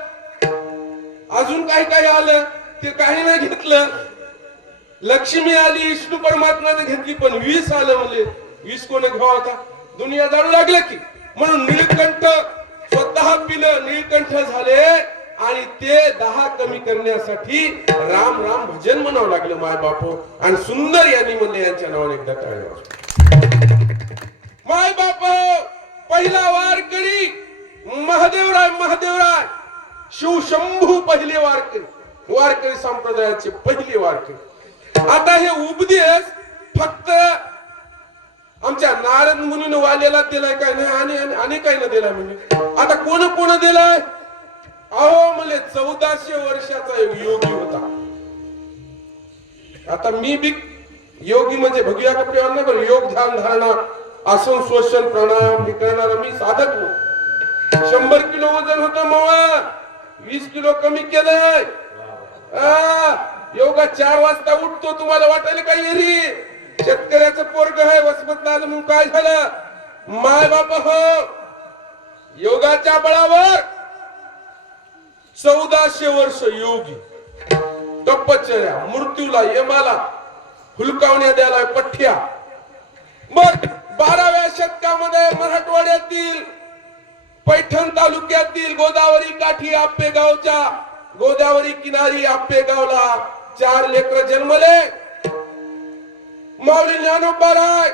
अजून काय काय आलं ते काही नाही घेतलं. लक्ष्मी आली, विष्णू परमात्माने घेतली, पण 20 आलं. म्हणजे 20 कोणी घ्यावा होता? दुनिया जाणू लागलं की. म्हणून निळकंठ स्वतः पिलं, निळकंठ झाले आणि ते 10 कमी करण्यासाठी राम राम भजन म्हणावं लागलं माय बापो. आणि सुंदर यांनी म्हणले यांच्या नावाने एकदा टाळ्या. माय बाप पहिला वारकरी महादेवराय, महादेवराय शिवशंभू पहिले वारकरी, वारकरी संप्रदायाचे पहिले वारकरी. आता हे उपदेश फक्त आमच्या नारद मुनीने वाल्याला दिलाय काय नाही आणि काही न दिलाय. म्हणजे आता कोण कोण दिलाय? अहो म्हणजे 1400 वर्षाचा एक योगी होता. आता मी बी योगी म्हणजे भगव्या कपड्यावर नाही बरं, योग ध्यान धारणा आसन श्वसन प्राणायाम हे करणारा मी साधक हो. 100 किलो वजन होतं मग 20 किलो कमी केलंय. योगा 4 वाजता उठतो. तुम्हाला वाटायला काही येरी शेतकऱ्याचं पोरग आहे वसमत आलं म्हणून काय झालं? माय बाप हो योगाच्या बळावर 1400 वर्ष योगी तपश्चर्या, मृत्यूला यमाला हुलकावण्या द्यायला पठ्या. मग 12व्या शतकामध्ये मराठवाड्यातील पैठण तालुक्यातील गोदावरी काठी आप्पेगावच्या गोदावरी किनारी आप्पेगावला 4 लेकर जन्मले. माऊली ज्ञानोबाराय,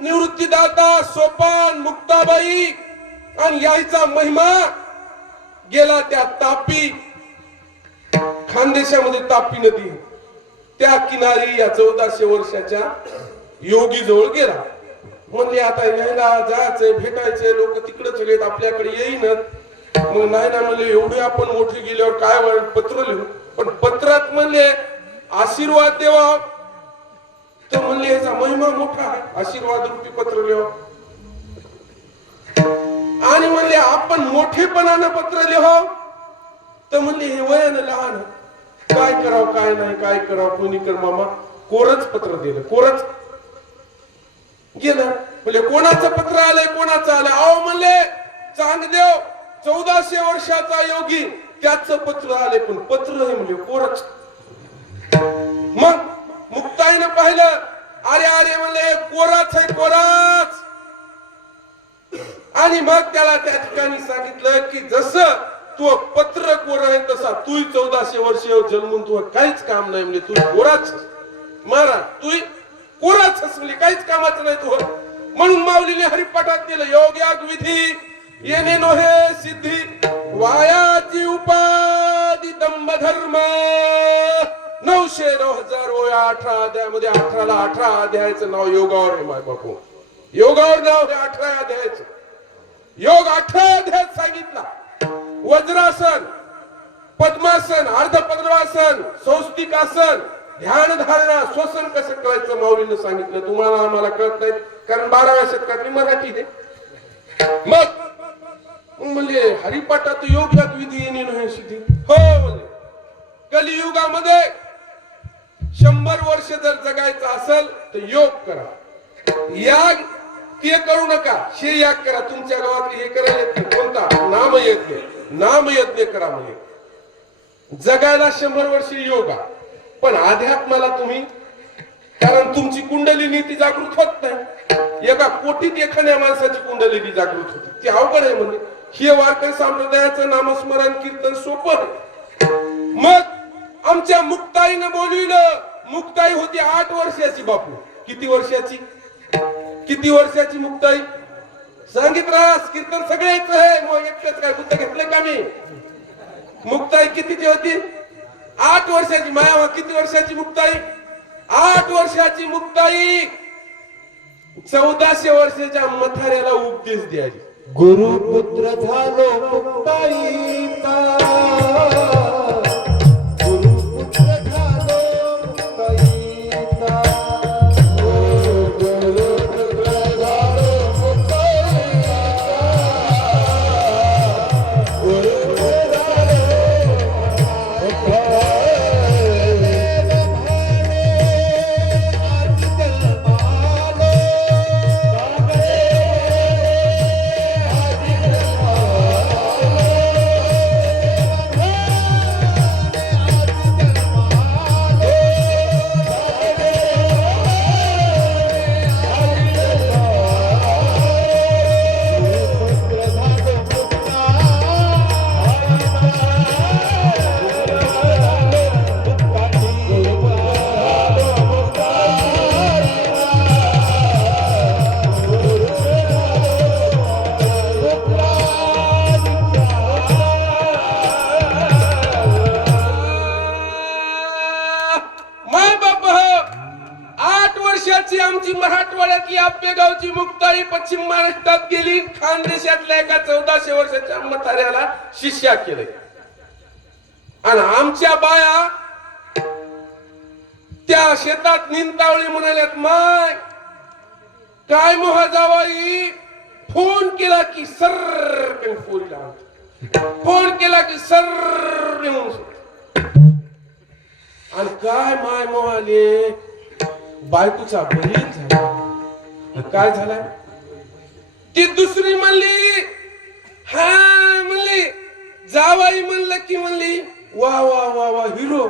निवृत्तीदाता, सोपान, मुक्ताबाई आणि यायचा महिमा गेला त्या तापी खानदेशामध्ये तापी नदी त्या किनारी या 1400 वर्षाच्या योगी जवळ गेला. म्हणले आता यायला जायचंय, भेटायचंय, लोक तिकडे चलेत, आपल्याकडे येईनच. मग नाही ना म्हणले एवढे आपण मोठे गेल्यावर काय पत्र लिहू, पण पत्रात म्हणले आशीर्वाद देवा. तर म्हणले याचा महिमा मोठा आहे, आशीर्वाद रूपी पत्र लिहा. आणि म्हणले आपण मोठेपणानं पत्र लिहा. तर म्हणले हे वयानं लहान, काय करावं काय नाही, काय करावं कोणी कर मामा. कोरच पत्र दिलं, कोरच गेलं. म्हणजे कोणाचं पत्र आलंय, कोणाचं आलंय? अहो म्हणले चांगदेव 1400 वर्षाचा योगी त्याचं पत्र आले, पण पत्र हे म्हणजे कोरच. मग मुक्ताईनं पाहिलं, अरे अरे म्हणले कोराच आहे, कोराच. आणि मग त्याला त्या ठिकाणी सांगितलं की जसं तू पत्र कोर आहे तसा तू 1400 वर्ष जन्मून तू काहीच काम नाही. म्हणजे तू कोराच महाराज, तू कोराच म्हणजे काहीच कामाचं नाही तू. म्हणून माऊलीने हरिपाठात दिलं योग्याग विधी येणे नोहे सिद्धी वायाची उपाधी दंभ धर्म. 900-9,000 अध्यायामध्ये 18ला 18 अध्यायाचं नाव योगावर आहे माय बापू. योगावर नाव 18 अध्यायाचं. योग 18 अध्यायात सांगितला. वज्रासन, पद्मासन, अर्धपद्मासन, सौष्टिकासन, ध्यान धारणा, श्वसन कसं करायचं माऊलीनं सांगितलं. तुम्हाला आम्हाला कळत नाही कारण 12व्या शतकातली मराठी दे. मग म्हणजे हरिपाठात योग यात विधी येणे नाही सिद्धी. हो म्हणजे कलियुगामध्ये 100 वर्ष जर जगायचं असेल तर योग करा. याग ते करू नका, हे याग करा. तुमच्या गावात हे करायला येत नाही. कोणता? नामयज्ञ. नामयज्ञ करा. म्हणजे जगायला 100 वर्ष योगा, पण अध्यात्माला तुम्ही, कारण तुमची कुंडलिनी ती जागृत होत नाही. एका कोटीत एखाद्या माणसाची कुंडलिनी जागृत होती, ती अवघड आहे. म्हणजे हे वारकरी संप्रदायाचं नामस्मरण कीर्तन सोपं आहे. मग आमच्या मुक्ताईनं बोलविलं. मुक्ताई होती 8 वर्षाची बापू. किती वर्षाची? किती वर्षाची मुक्ताई? सांगित रास कीर्तन सगळ्याच आहे. मग एकच काय बुद्ध घेतलं का मी? मुक्ताई कितीची होती? 8 वर्षाची. माया किती वर्षाची मुक्ताई? 8 वर्षाची मुक्ताई 1400 वर्षाच्या मथाऱ्याला उपदेश द्यायची. गुरुपुत्र झालो मुक्ताईचा, गुरुपुत्र झालो मुक्ताईचा, गुरुपुत्र झालो मुक्ताईचा. पश्चिम महाराष्ट्रात गेली, खानदेशातल्या एका 1400 वर्षाच्या म्हाताऱ्याला शिष्या केले. आणि आमच्या बाया त्या शेतात निंतावळी म्हणाल्यात, माय काय मोहा जावाई, फोन केला की सर पोरीला, फोन केला की सर. आणि काय माय मोहाले बायकोचा बहीण झाला. काय झालाय ती दुसरी म्हणली, हा म्हणली जावाई म्हणलं की म्हणली वा वा वा वा हिरो.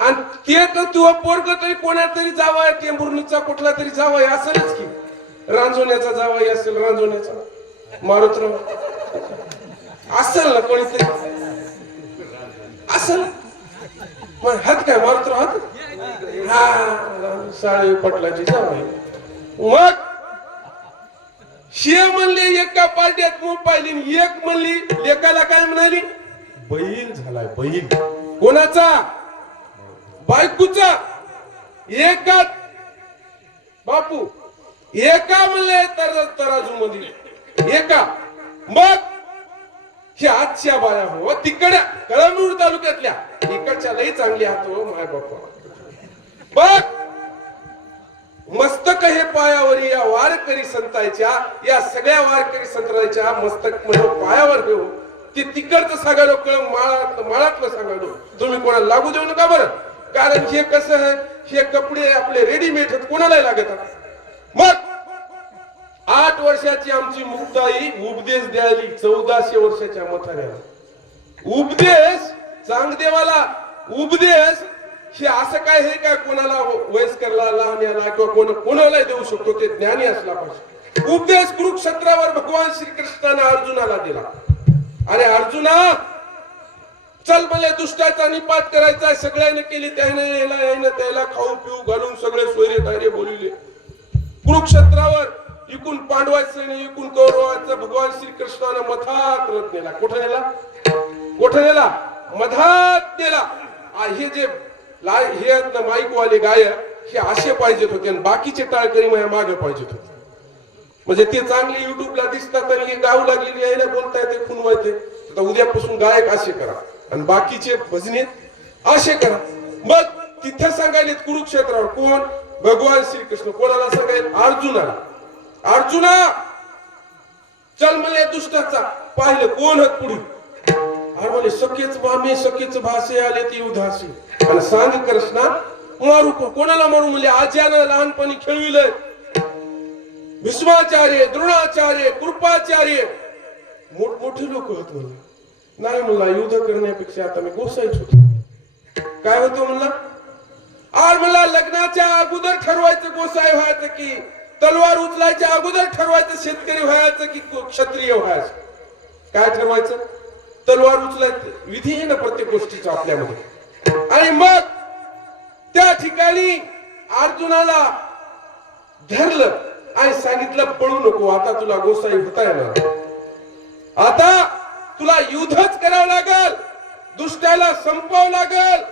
आणि ते तर तुझं पोरग तरी कोणा तरी जावाय, टेंभुर्णीचा कुठला तरी जावाय असेलच की, रांजोण्याचा जावाई असेल, रांजोण्याचा मारुतराव असेल ना, कोणीतरी असेल. मग हात काय मारुतराव हात, हा साळे पटलाची जावाई. मग शे म्हणले एका पार्ट्यात मोबाईल, एक म्हणली लेकाला काय म्हणाली, बैल झालाय बैल. कोणाचा? बायकोचा. एका बापू एका म्हणले तराजू मध्ये एका. मग हे आजच्या बाया हो तिकडे कळमनुर तालुक्यातल्या इकडच्या लई चांगली आहात हो माय बापा. बघ मस्तक हे पायावर या वारकरी संतांच्या, या सगळ्या वारकरी संतांच्या मस्तक म्हणजे पायावर घेऊ. ते तिकडचं सांगालो, कळम माळातलं सांगालो. तुम्ही कोणाला लागू देऊ नका बरं, कारण हे कसं आहे, हे कपडे आपले रेडीमेड आहेत, कोणाला लागतात. मग 8 वर्षाची आमची मुक्ताई उपदेश द्यायली 1400 वर्षाच्या म्हाताऱ्याला. उपदेश चांगदेवाला उपदेश हे असं काय हे काय कोणाला वयस्करला, लहान याला किंवा कोणाला देऊ शकतो, ते ज्ञानी असला पाहिजे. उपदेश कुरुक्षेत्रावर भगवान श्रीकृष्णाने अर्जुनाला दिला. अरे अर्जुना चल मला दुष्टाचा निपात करायचा. सगळ्यांनी केली, त्याने त्याला खाऊ पिऊ घालून सगळे सोयरे धारे बोलविले. कुरुक्षेत्रावर इकून पांडवाचं इकून कौरवाचं भगवान श्रीकृष्णाने मधात रथ नेला. कुठे नेला? कुठे नेला? मधात नेला. हे जे हे माईकवाले गाय हे असे पाहिजेत होते आणि बाकीचे टाळकरी माझ्या मागे पाहिजेत होते. म्हणजे ते चांगले युट्यूबला दिसतात आणि हे गाव लागलेली यायला बोलता येते, खुनवायचे. आता उद्यापासून गायक असे करा आणि बाकीचे भजने असे करा. मग तिथे सांगायलेत कुरुक्षेत्रावर कोण? भगवान श्रीकृष्ण. कोणाला सांगायला? अर्जुनाला. अर्जुना चल मला दुष्टाचा. पाहिलं कोण आहेत पुढे? अरे म्हणे सखेच मामे सखेच भासे आले ती उदासी. आणि सांग कृष्णा मारू कोणाला मारू? म्हणजे आज्यानं लहानपणी खेळविलंय. भीष्माचार्य, द्रोणाचार्य, कृपाचार्य मोठमोठे लोक होत. म्हणला नाही म्हणला युद्ध करण्यापेक्षा आता मी गोसाईच होतो. काय होतो म्हणला? आर मला लग्नाच्या अगोदर ठरवायचं गोसाई व्हायचं की तलवार उचलायच्या अगोदर ठरवायचं शेतकरी व्हायचं की क्षत्रिय व्हायचं. काय ठरवायचं? तलवार उचलायचं. विधी आहे ना प्रत्येक गोष्टीचा आपल्यामध्ये. आणि मग त्या ठिकाणी अर्जुनाला धरलं आणि सांगितलं पळू नको, आता तुला गोसाई होता येणार, आता तुला युद्धच करावं लागल, दुष्टाला संपवावं लागल.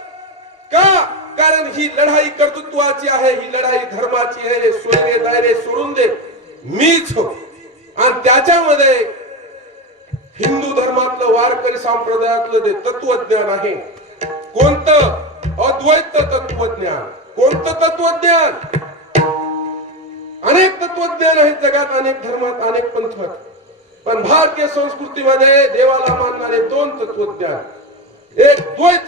का? कारण ही लढाई कर्तृत्वाची आहे, ही लढाई धर्माची आहे. सोयरे दायरे सोडून दे, मीच हो. आणि त्याच्यामध्ये हिंदू धर्मातलं वारकरी संप्रदायातलं ते तत्वज्ञान आहे. कोणतं? अद्वैत तत्वज्ञान. कोणतं तत्वज्ञान? अनेक तत्वज्ञान आहेत जगात, अनेक धर्मात, अनेक पंथात. पण भारतीय संस्कृतीमध्ये देवाला मानणारे 2 तत्वज्ञान. एक द्वैत.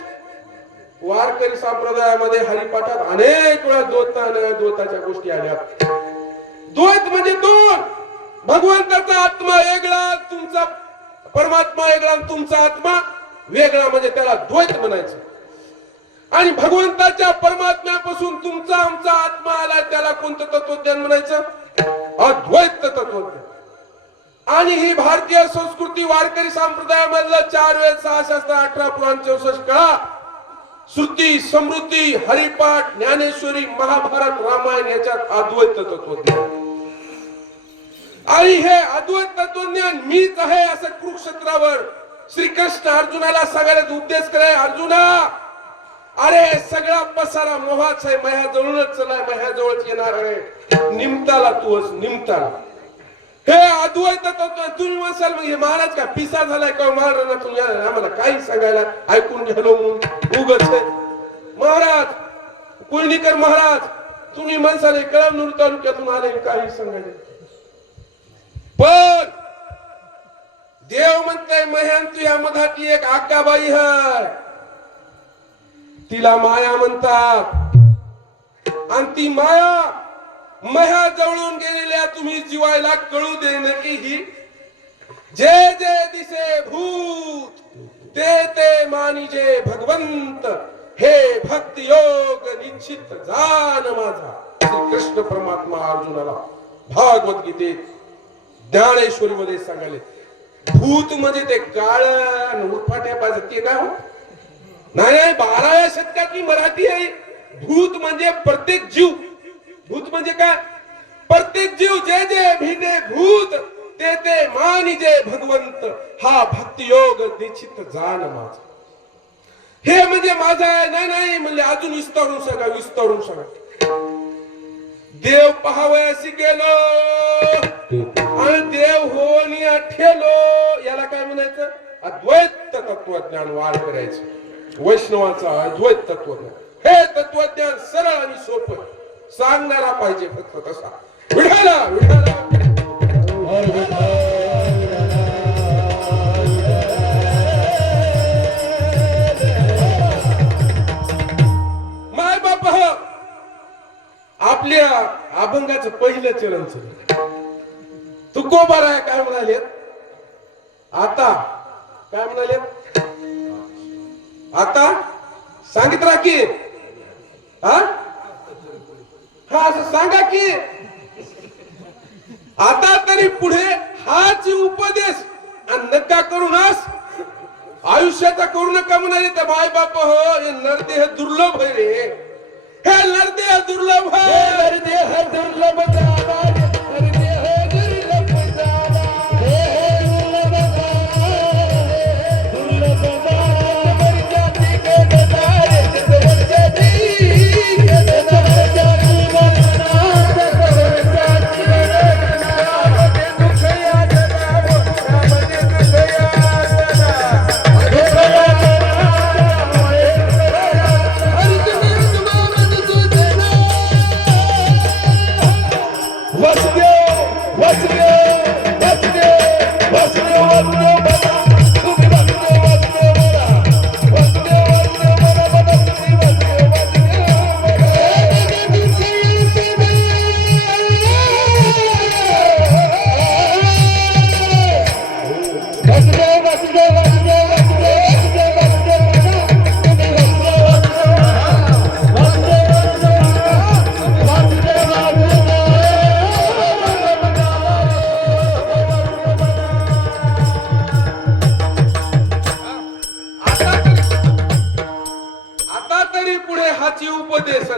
वारकरी संप्रदायामध्ये हरिपाठात अनेक वेळा द्वैताच्या गोष्टी आल्या. द्वैत म्हणजे 2. भगवंताचा आत्मा वेगळा, तुमचा परमात्मा वेगळा, तुमचा आत्मा वेगळा, म्हणजे त्याला द्वैत म्हणायचं. आणि भगवंताच्या परमात्म्यापासून तुमचा आमचा आत्मा आला, त्याला कोणतं तत्वज्ञान म्हणायचं? अद्वैत तत्वज्ञान. आणि ही भारतीय संस्कृती वारकरी संप्रदायामधलं 4 वेद 6 शास्त्र 18 पुराण 64 कळा, श्रुती समृद्धी हरिपाठ ज्ञानेश्वरी महाभारत रामायण याच्यात अद्वैत तत्वज्ञान. आणि हे अद्वैत तत्वज्ञान मीच आहे असं कुरुक्षेत्रावर श्रीकृष्ण अर्जुनाला सांगायला उपदेश कराय. अर्जुना अरे सगळा पसारा मोहाच आहे, माझ्या जवळच चलाय, माझ्या जवळच येणार आहे. निमताला तूच निमताला. हे अद्वैत तत्व तुम्ही म्हणसाल मग हे महाराज का पिसा झालाय का महाराज तुम्ही आम्हाला काही सांगायला ऐकून घ्यालो म्हणून उगच महाराज कुळणीकर महाराज तुम्ही म्हणसाल कळमनुर तालुक्यातून आले काही सांगायला पण देव म्हणताय मह्यान तुझ्या मधातली एक आकाबाई है तिला माया म्हणतात आणि ती माया मह्या जवळून गेलेल्या तुम्ही जीवायला कळू देणे की ही जे जे दिसे भूत ते ते मानिजे भगवंत हे भक्ती योग निश्चित जान माझा श्री कृष्ण परमात्मा अर्जुनाला भागवत गीतेत ज्ञानेश्वरी मध्ये सांगाले भूत म्हणजे ते काळ उठफाट्या पाहिजे ते काय हो नाही 12व्या शतकातली मराठी आहे भूत म्हणजे प्रत्येक जीव भूत म्हणजे काय प्रत्येक जीव जे जे भिने भूत ते ते मानिजे भगवंत हा भक्ती योग निश्चित जाण माझा हे म्हणजे माझा आहे नाही म्हणजे अजून विस्तारून सांगा देव पहावयासी गेलो आणि देव होऊन ठेलो याला काय म्हणायचं अद्वैत तत्वज्ञान वाढ करायचं वैष्णवाचा अद्वैत तत्वज्ञान हे तत्वज्ञान सरळ आणि सोपं सांगणारा पाहिजे फक्त कसा विठाला माय बाप आपल्या अभंगाचं पहिलं चरण तुकोबार आहे काय म्हणाले आता काय म्हणाले आता सांगितलं की हा असं सांगा की आता तरी पुढे हाच उपदेश आणि नका करूनच आयुष्याचा करू नका म्हणाले तर माय बाप हो हे नरदेह दुर्लभ आहे रे हे नरदेह दुर्लभ आहे नरदेह दुर्लभ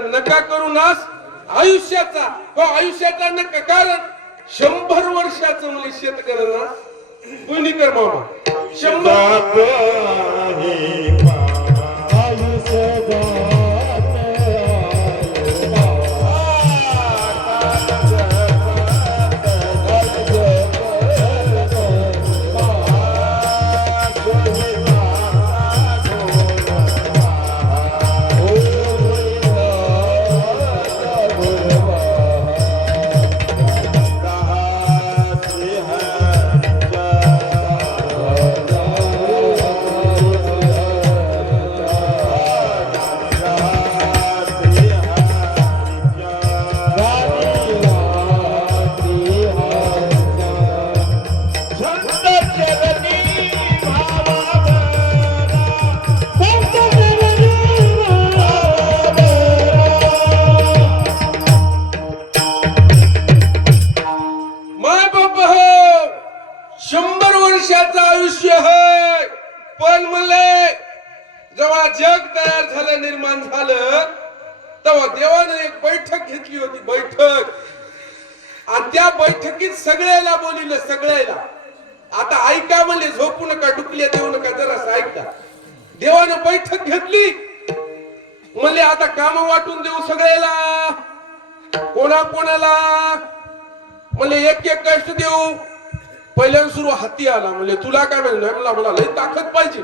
नका करू नास आयुष्याचा आयुष्याचा नका कारण 100 वर्षाचं म्हणजे शेतकरी ना कुणीकर मामा 100 वर्षाचं आयुष्य आहे पण म्हणले जेव्हा जग तयार झालं निर्माण झालं तेव्हा देवाने एक बैठक घेतली होती बैठक आणि त्या बैठकीत सगळ्याला बोलिलं सगळ्याला आता ऐका म्हणले झोपू नका डुकल्या देऊ नका जरा ऐका देवाने बैठक घेतली म्हणले आता काम वाटून देऊ सगळ्याला कोणाकोणाला म्हणले एक एक कष्ट देऊ. पहिल्यांदा सुरू हाती आला. म्हणले तुला काय म्हणलं? मला मला लई ताकद पाहिजे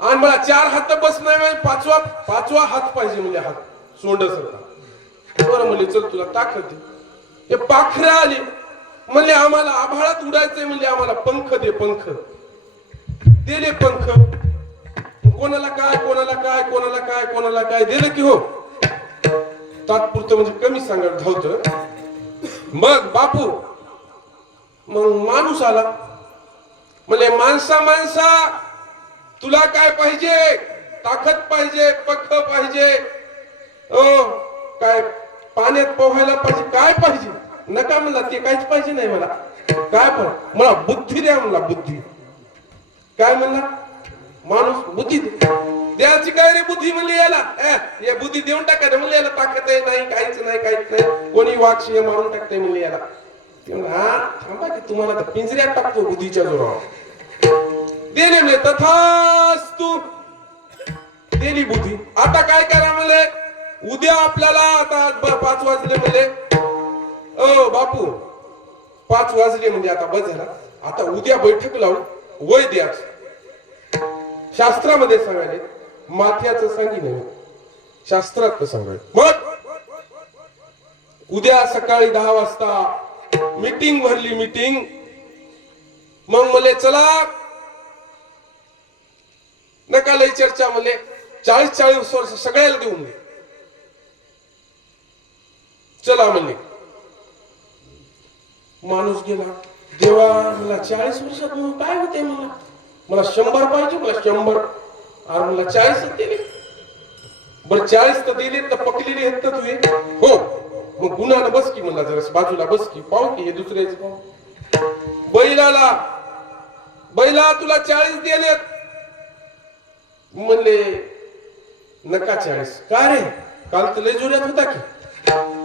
आणि मला 4 हात बस नाही म्हणजे पाचवा हात पाहिजे. म्हणजे हात सोंड सरका. बरं म्हणले चल तुला ताकद दे. हे पाखरं आले. म्हणले आम्हाला आभाळात उडायचंय. म्हणजे आम्हाला पंख दे. पंख दिले. पंख कोणाला काय कोणाला काय कोणाला काय कोणाला काय दिलं की हो. तात्पुरतं म्हणजे कमी सांगत धावत. मग बापू मग माणूस आला. म्हणले माणसा तुला काय पाहिजे? ताकद पाहिजे? पंख पाहिजे? ओ काय पाण्यात पोहायला पाहिजे? काय पाहिजे? नका म्हणला ते काहीच पाहिजे नाही मला. काय पण मला बुद्धी द्या म्हणला. बुद्धी काय म्हणला माणूस? बुद्धी द्यायची काय रे बुद्धी? म्हणली याला हे बुद्धी देऊन टाकायचं. म्हणले याला ताकद नाही काहीच नाही काहीच नाही. कोणी वाघ शिंह मारून टाकते म्हणले याला. हा थांबा की तुम्हाला तर पिंजऱ्यात टाकतो बुद्धीच्या जोरावर. दिले म्हणले तथास्तु. दिली बुद्धी. आता काय करा म्हणले? उद्या आपल्याला आता 5 वाजले म्हणले. ओ बापू 5 वाजले म्हणजे आता बस झाला. आता उद्या बैठक लावून वय द्याच. शास्त्रामध्ये सांगायले माथ्याचं सांगी नाही. शास्त्रात सांगाय. मग उद्या सकाळी 10 वाजता मीटिंग भरली. मीटिंग मग मले चला नका लई चर्चा. म्हणले 40 वर्ष सगळ्याला देऊन दे. चला म्हणले. माणूस गेला. देवा मला 40 वर्षात मग काय होते? मला 100 पाहिजे. मला 100 आणि मला 40 दिले. बरं 40 तर दिले तर पकलेले आहेत तर तुझे हो. मग गुन्हा बस की म्हणला. जरा बाजूला बस की पाहू की हे दुसऱ्याच पाहू. बैला तुला 40 दिलेत. म्हणले नका 40. का रे काल तर लय जोऱ्यात होता की?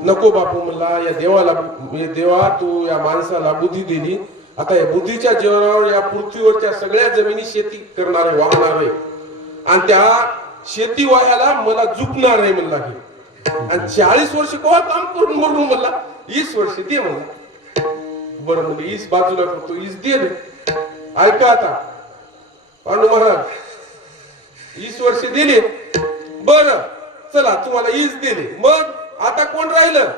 नको बापू म्हणला या देवाला. देवा तू या माणसाला बुद्धी दिली. आता या बुद्धीच्या जीवनावर या पृथ्वीवरच्या सगळ्या जमिनी शेती करणार आहे वाहणार आहे आणि त्या शेती वाह्याला मला झुकणार आहे म्हणला. आणि 40 वर्ष केव्हा काम करून मरून म्हणला 20 वर्ष दे म्हणला. बरं म्हणजे 20 बाजूला करतो 20 दे. ऐका आता पांडू महाराज 20 वर्ष दिले. बर चला तुम्हाला 20 दिले. मग आता कोण राहिलं?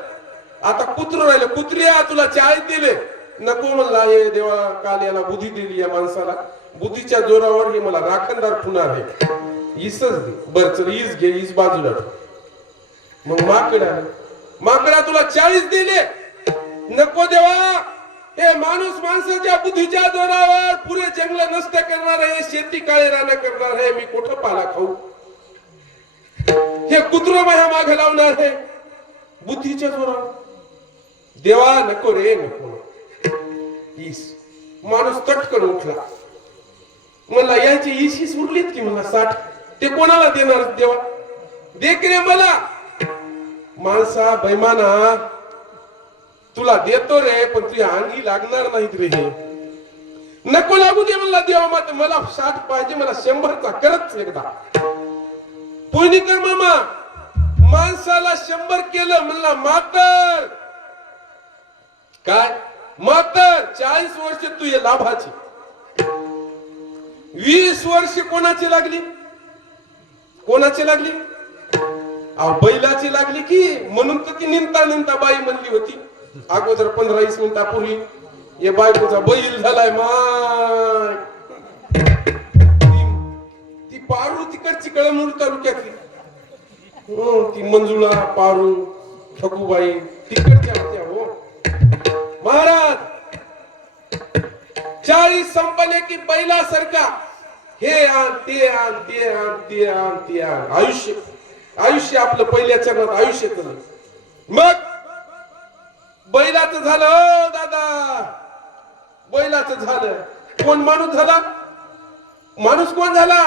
आता कुत्र राहिलं. कुत्र्या तुला 40 दिले. नको म्हणला हे देवा काल याला बुद्धी दिली या माणसाला. बुद्धीच्या जोरावर हे मला राखणदार ठेवणार आहे. 20च दे. बर चल 20 घे. 20 बाजूला ठेव. मग माकडा तुला 40 दिले. नको देवा हे माणसाच्या बुद्धीच्या जोरावर पुरे जंगल नष्ट करणार आहे. शेती काळे रान करणार आहे. मी कुठं पाला खाऊ? हे कुत्र माझ्या मागे लावणार आहे बुद्धीच्या जोरावर. देवा नको रे नको. 20 माणूस तटकन उठला. म्हणला याची 20 उरलीत की म्हणला 60. ते कोणाला देणार देवा? दे की रे मला. माणसा बैमाना तुला देतो रे पण तुझ्या अंगी लागणार नाहीत रे. हे नको लागू दे म्हणला देवा. मला 60 पाहिजे. मला 100चा करत एकदा पुण्य कर मामा. माणसाला 100 केलं म्हणला मातर काय मातर 40 वर्ष तू ये लाभाची. 20 वर्ष कोणाची लागली? कोणाची लागली? बैलाची लागली की. म्हणून तर ती निंता बाई म्हणली होती अगोदर 15-20 मिनिटापूर्वी ये बायकोचा बैल झालाय माय. ती पारू तिकडची कळमूर तालुक्यातली ती मंजुळा पारू ठकूबाई तिकडच्या होत्या हो. महाराज 40 संपले की बैलासारखा हे आण ते आण ते आण ते आण ते आण. आयुष्य आपलं पहिल्या चरणात आयुष्य केलं. मग बैलाचं झालं हो दादा. बैलाचं झालं. कोण माणूस झाला? माणूस कोण झाला?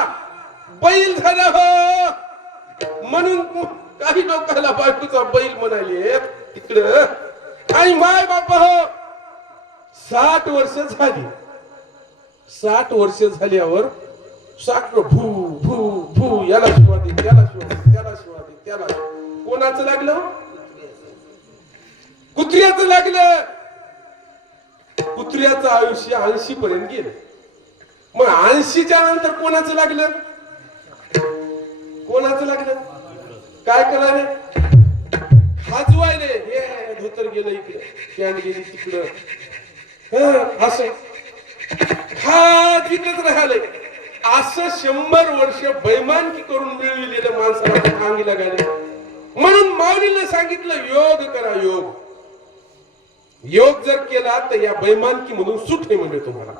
बैल झाला हो. म्हणून काही लोकांना बायकोचा बैल म्हणाले तिकडं. आणि माय बाप हो 60 वर्ष झाली. 60 वर्ष झाल्यावर साखर भू भू भू याला शिवादी त्याला शिवादी त्याला शिवादी त्याला. कोणाचं लागलं? कुत्र्याचं लागलं, कुत्र्याचं आयुष्य 80 पर्यंत गेलं. मग 80च्या नंतर कोणाचं लागलं? कोणाचं लागलं? काय करायला? खाजवायले, हे धोतर गेलं इकडे, पॅन्ट गेली तिकडं, असं खाजवीतच राहिले. असं 100 वर्ष बैमानकी करून मिळविलेल्या माणसाला अंगी लागायले. म्हणून माऊलीने सांगितलं योग करा, योग. योग जर केला तर या बैमानकी मधून सुट आहे म्हणजे तुम्हाला.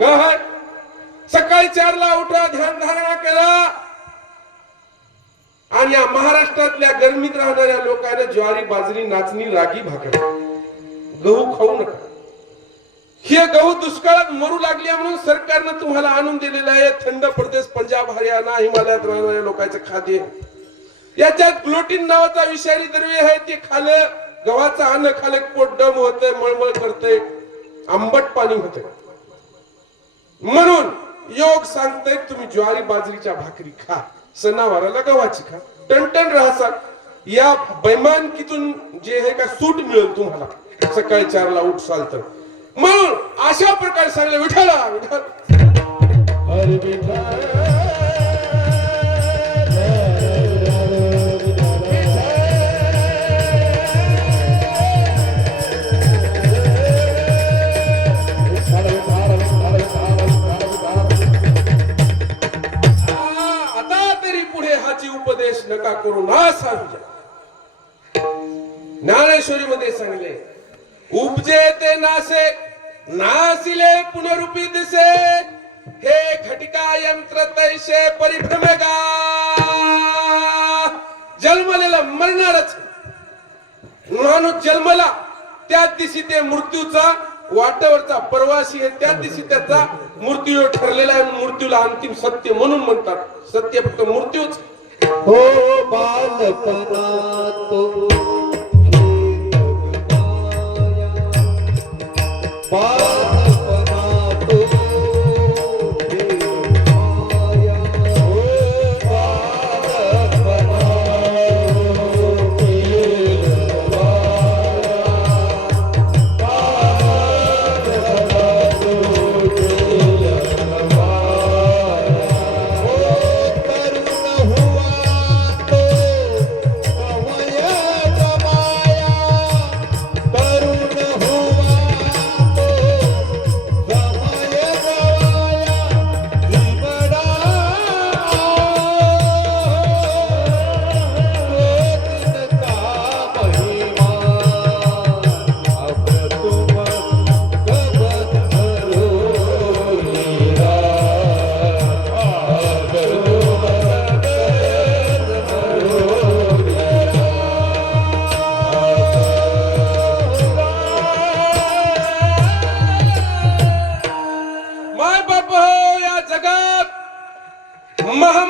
काय सकाळी 4ला उठा, ध्यान धारणा करा. आणि या महाराष्ट्रातल्या गरमीत राहणाऱ्या लोकांना ज्वारी, बाजरी, नाचणी, रागी, भाकर, गहू खाऊ नका. हे गहू दुष्काळात मरू लागले म्हणून सरकारनं तुम्हाला आणून दिलेलं आहे थंड प्रदेश, पंजाब, हरियाणा, हिमालयात राहणाऱ्या लोकांचे खाद्य. याच्यात ग्लुटीन नावाचा विषारी द्रव्य आहे. ते खाल्लं, गव्हाचं अन्न खाल्लं, पोट डम होतंय, मळमळ करतंय, आंबट पाणी होतंय. म्हणून योग सांगतोय तुम्ही ज्वारी, बाजरीच्या भाकरी खा, सणावाराला गव्हाची खा, टणटण राहसाल. या बैमानकीतून जे आहे का सूट मिळेल तुम्हाला सकाळी 4ला उठसाल तर. म्हणून अशा प्रकारे सांगले विठ्ठला विठ्ठल हरी विठ्ठल उपदेश नका करू ना सांगू. ज्ञानेश्वरी मध्ये सांगले उपजे ते नासे, नासिले पुनरुपी दिसे, हे घटिका यंत्र तैसे परिभ्रमेगा. जन्मलेला मरणारच. माणूस जन्मला त्याच दिवशी ते मृत्यूचा वाटेवरचा प्रवासी आहे. त्याच दिवशी त्याचा मृत्यू ठरलेला आहे. मृत्यूला अंतिम सत्य म्हणून म्हणतात. सत्य फक्त मृत्यूच. हो बालपणात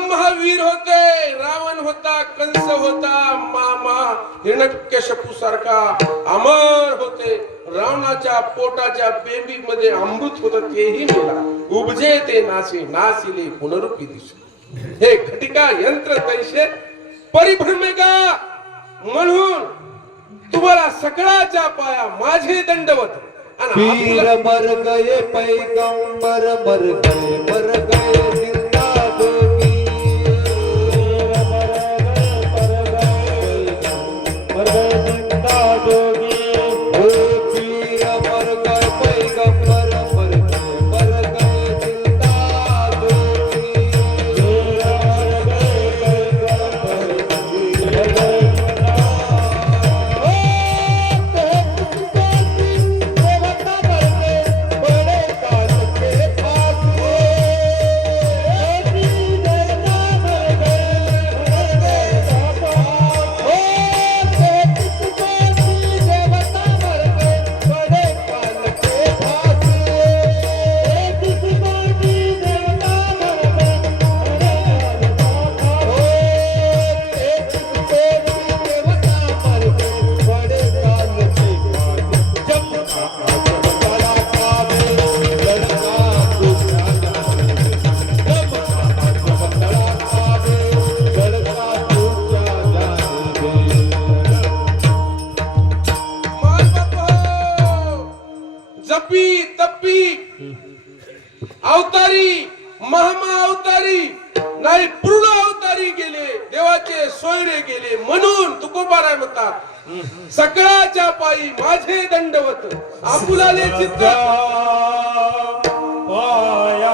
महावीर होते. रावण होता, कंस होता, मामा हिरण्यकश्यपू सारखा अमर होते. रावणाच्या पोटाच्या बेबी मध्ये अमृत होत, तेही मेला. उपजे ते नासे, नासिले पुनरुपी दिसे, हे घटिका यंत्र तैसे परिभ्रमेगा. म्हणून तुम्हाला सकळाच्या पाया माझे दंडवत. पीर मर गए पैगंबर मर गए जिंदा जोगी. मर गए जिंदा जोगी. ओ पीर मर गए पैगंबर मर गए जिंदा जोगी. अवतारी महामा अवतारी नाही पूर्ण अवतारी गेले देवाचे सोयरे गेले म्हणून तुकोबाराय म्हणतात सकळाच्या पायी माझे दंडवत आपुलाले चित्त पाया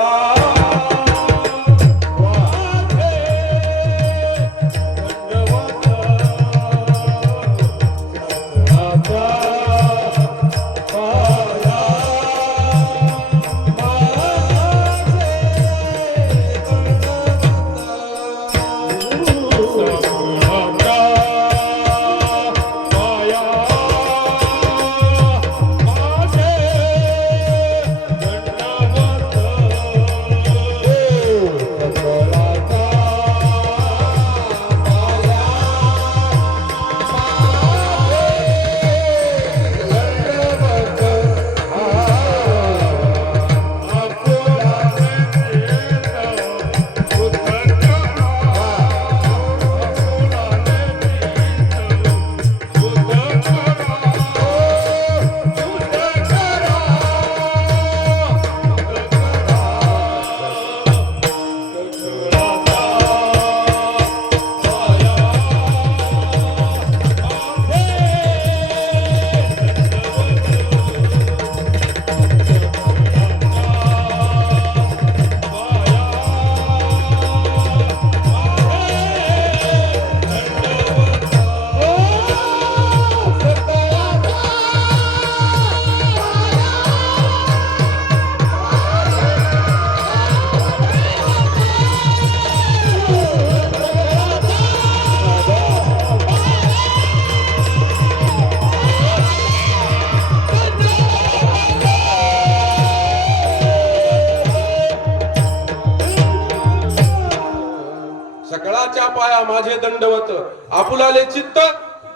सकळाच्या पाया माझे दंडवत आपुलाले चित्त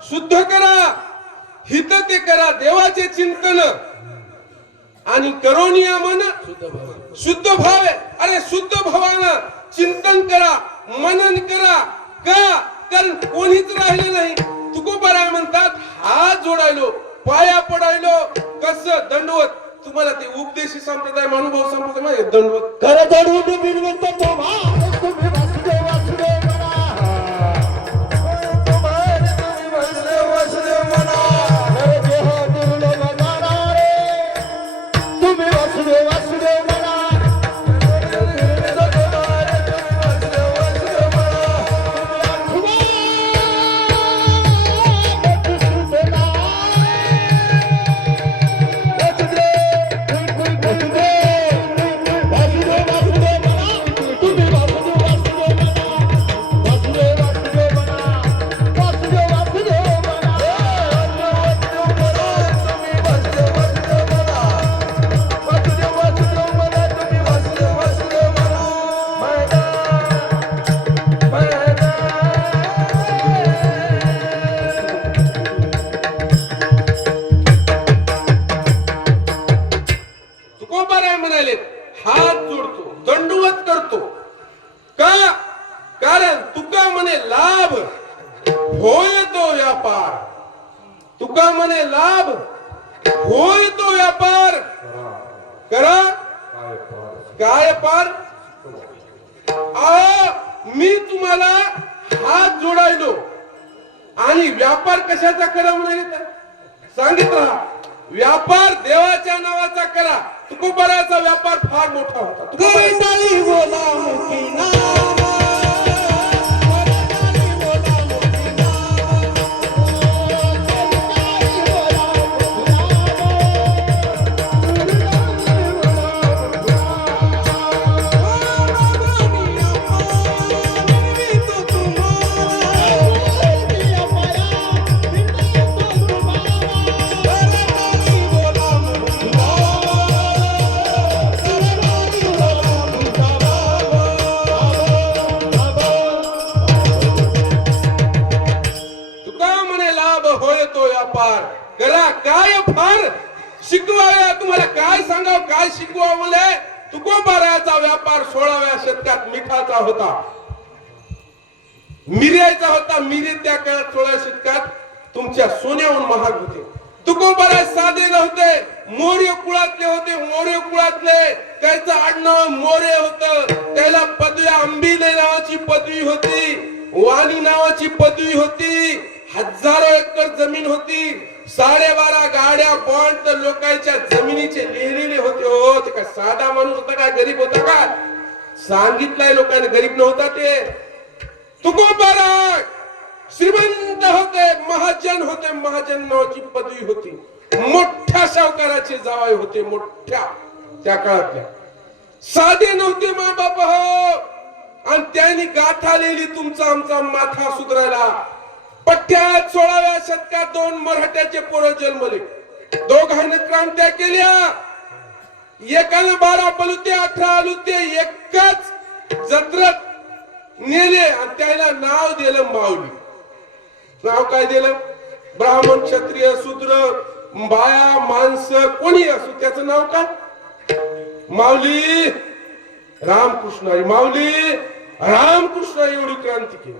शुद्ध करा हित ते करा देवाचे चिंतन आणि करोनिया मन शुद्ध भाव अरे शुद्ध भावानं चिंतन करा मनन करा का कारण कोणीच राहिले नाही तुकोबाराय म्हणतात हात जोडायलो पाया पडायलो कस दंडवत तुम्हाला ते उपदेशी संप्रदाय अनुभव संप्रदाय माहिती दंडवत कर दडून बिनवंत तुम्हा तुम्ही वासुदेव वासुदेव म्हणा कर देह दुर्लभ जाणा रे तुम्ही वासुदेव वासुदेव म्हणा तुकोबाराय म्हणाले हात जोडतो दंडवत करतो का कारण तुका म्हणे लाभ होय तो व्यापार तुका म्हणे लाभ होय तो व्यापार करा काय पार मी तुम्हाला हात जोडायलो आणि व्यापार कशाचा करा म्हणाले सांगित राहा व्यापार देवाच्या नावाचा करा तुकोबाराचा व्यापार फार मोठा होता तुकोबाई बोला करा काय फार शिकवाया तुम्हाला काय सांगाव काय शिकवा मुले तुकोबाराचा व्यापार 16व्या शतकात मिठाचा होता मिऱ्याचा होता मिरी त्या काळात 16व्या शतकात तुमच्या सोन्याहून महाग होते तुकोबाला साधे नव्हते, मोर्य कुळातले होते. मोर्य कुळातले त्याचं आडनाव मोरे होत. त्याला पदवी आंबिले नावाची पदवी होती, वाणी नावाची पदवी होती, हजारो एकर जमीन होती, 12.5 गाड्या बॉन्ड तर लोकांच्या जमिनीचे लिहिलेले होते. हो, ते काय साधा माणूस होता काय, गरीब होता का? सांगितलंय लोकांनी, गरीब नव्हता ते. तुकोबाराय श्रीमंत होते, महाजन होते. महाजन नावाची पदवी होती. मोठ्या सावकाराचे जावई होते, मोठ्या त्या काळातल्या. साधे नव्हते मा बाप हो. आणि त्यांनी गाथा लिहिली तुमचा आमचा माथा सुधरायला. पठ्यात 16व्या शतकात 2 मराठ्याचे पोरं जन्मले. दोघांनी क्रांत्या केल्या. एकानं 12 पलुते 18 आलुते एकाच जत्रेत नेले आणि त्याला नाव दिलं माऊली. नाव काय दिलं? ब्राह्मण क्षत्रिय शूद्र बाया माणसं कोणी असो त्याचं नाव काय? माऊली रामकृष्ण हरी. माऊली रामकृष्ण एवढी क्रांती केली.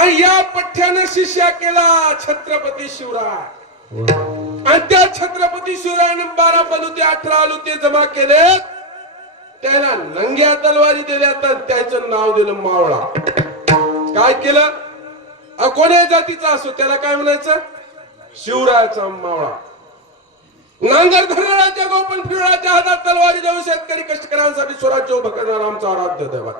आणि या पठ्याने शिष्या केला छत्रपती शिवराय. आणि त्या छत्रपती शिवरायाने 12 बलुते 18 आलुते जमा केले. त्याला नंग्या तलवारी दिल्या तर त्याचं नाव दिलं मावळा. काय केलं? कोण्या जातीचा असो त्याला काय म्हणायचं? शिवरायाचा मावळा. नांगर धरणाऱ्याच्या गोपन फिरणाच्या हातात तलवारी देऊन शेतकरी कष्टकऱ्यांसाठी स्वराज्य उभं करणारा आमचा आराध्य दैवत.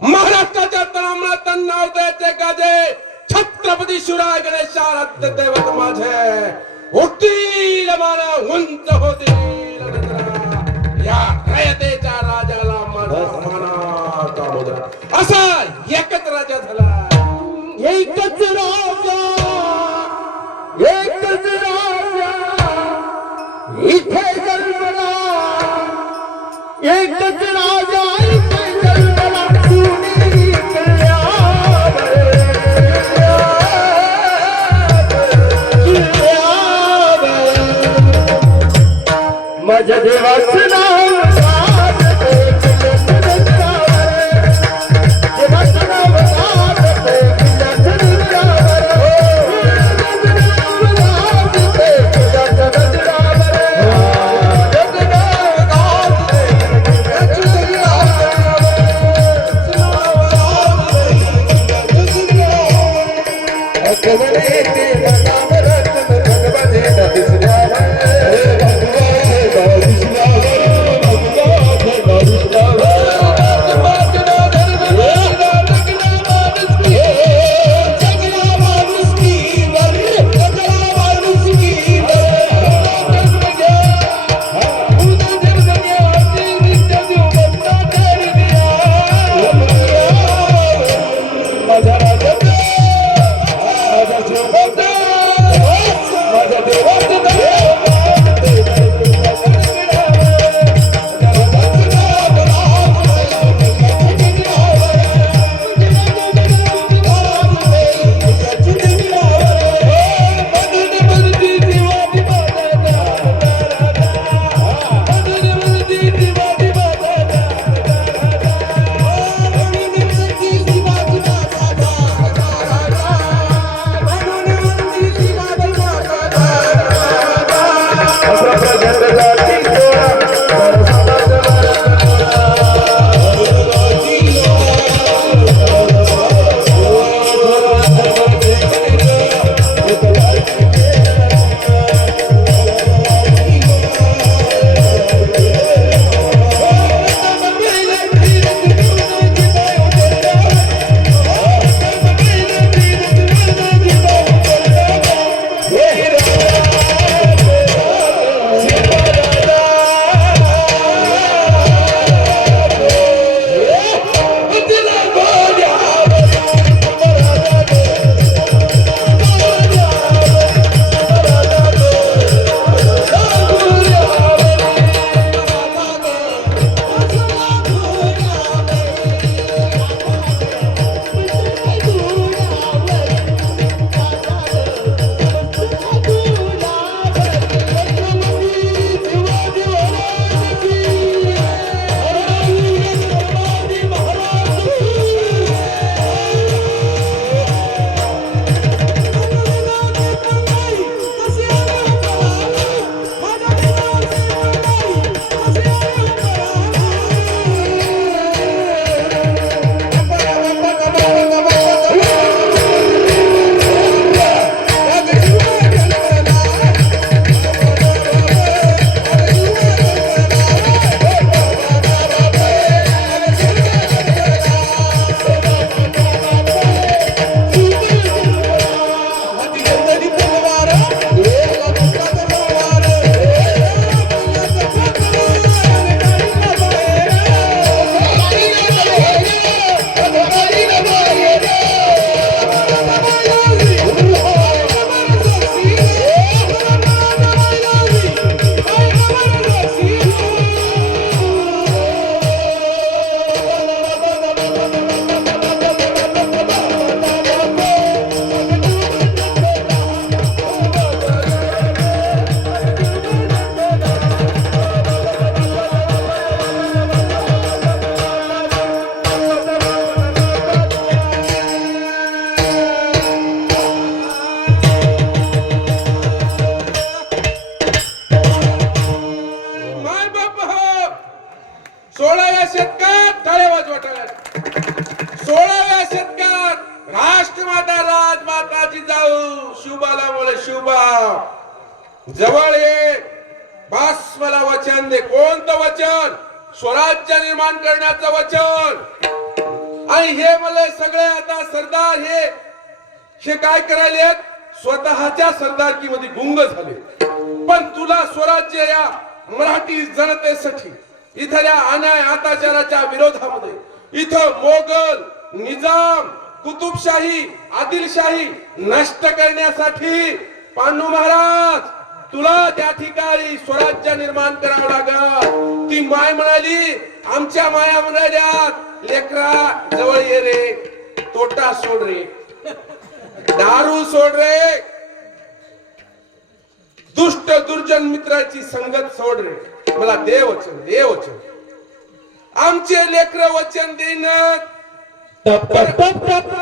महाराष्ट्राच्या तळमळात नाव द्यायचे गाजे छत्रपती शिवराय गणेश आराध्य दैवत माझे. होतील माना उंच होतील या रयतेच्या राजाला माझा मानाचा मुद्रा. असा एकच राजा झाला. एकच राजा, एकच राजा इथे जन्मला. एकच राजा इथे जन्मला. कुणी किल्ल्यावर, किल्ल्यावर माझ्या देवाचं नाव 16व्या शतकात टाळ्या वाजवा टाळ्या. 16व्या शतकात राष्ट्रमाता राजमाता जिजाऊ शिवबाला बोले शिवबा जवळ ये, बस मला वचन दे. कोणतं वचन? स्वराज्य निर्माण करण्याचं वचन. आणि हे मला सगळे आता सरदार हे काय करायले? स्वतःच्या सरदारकीमध्ये गुंग झाले. पण तुला स्वराज्य या मराठी जनतेसाठी इथल्या अन्याय अत्याचाराच्या विरोधामध्ये इथं मोगल निजाम कुतुबशाही आदिलशाही नष्ट करण्यासाठी पांडू महाराज तुला त्या ठिकाणी स्वराज्य निर्माण करावं लागल. ती माय म्हणाली, आमच्या माया म्हणाल्या लेकरा जवळ ये रे, तोटा सोड रे, दारू सोड रे, दुष्ट दुर्जन मित्राची संगत सोड रे, मला दे वचन, दे वचन. आमचे लेकर वचन देईन. टप टप टप टप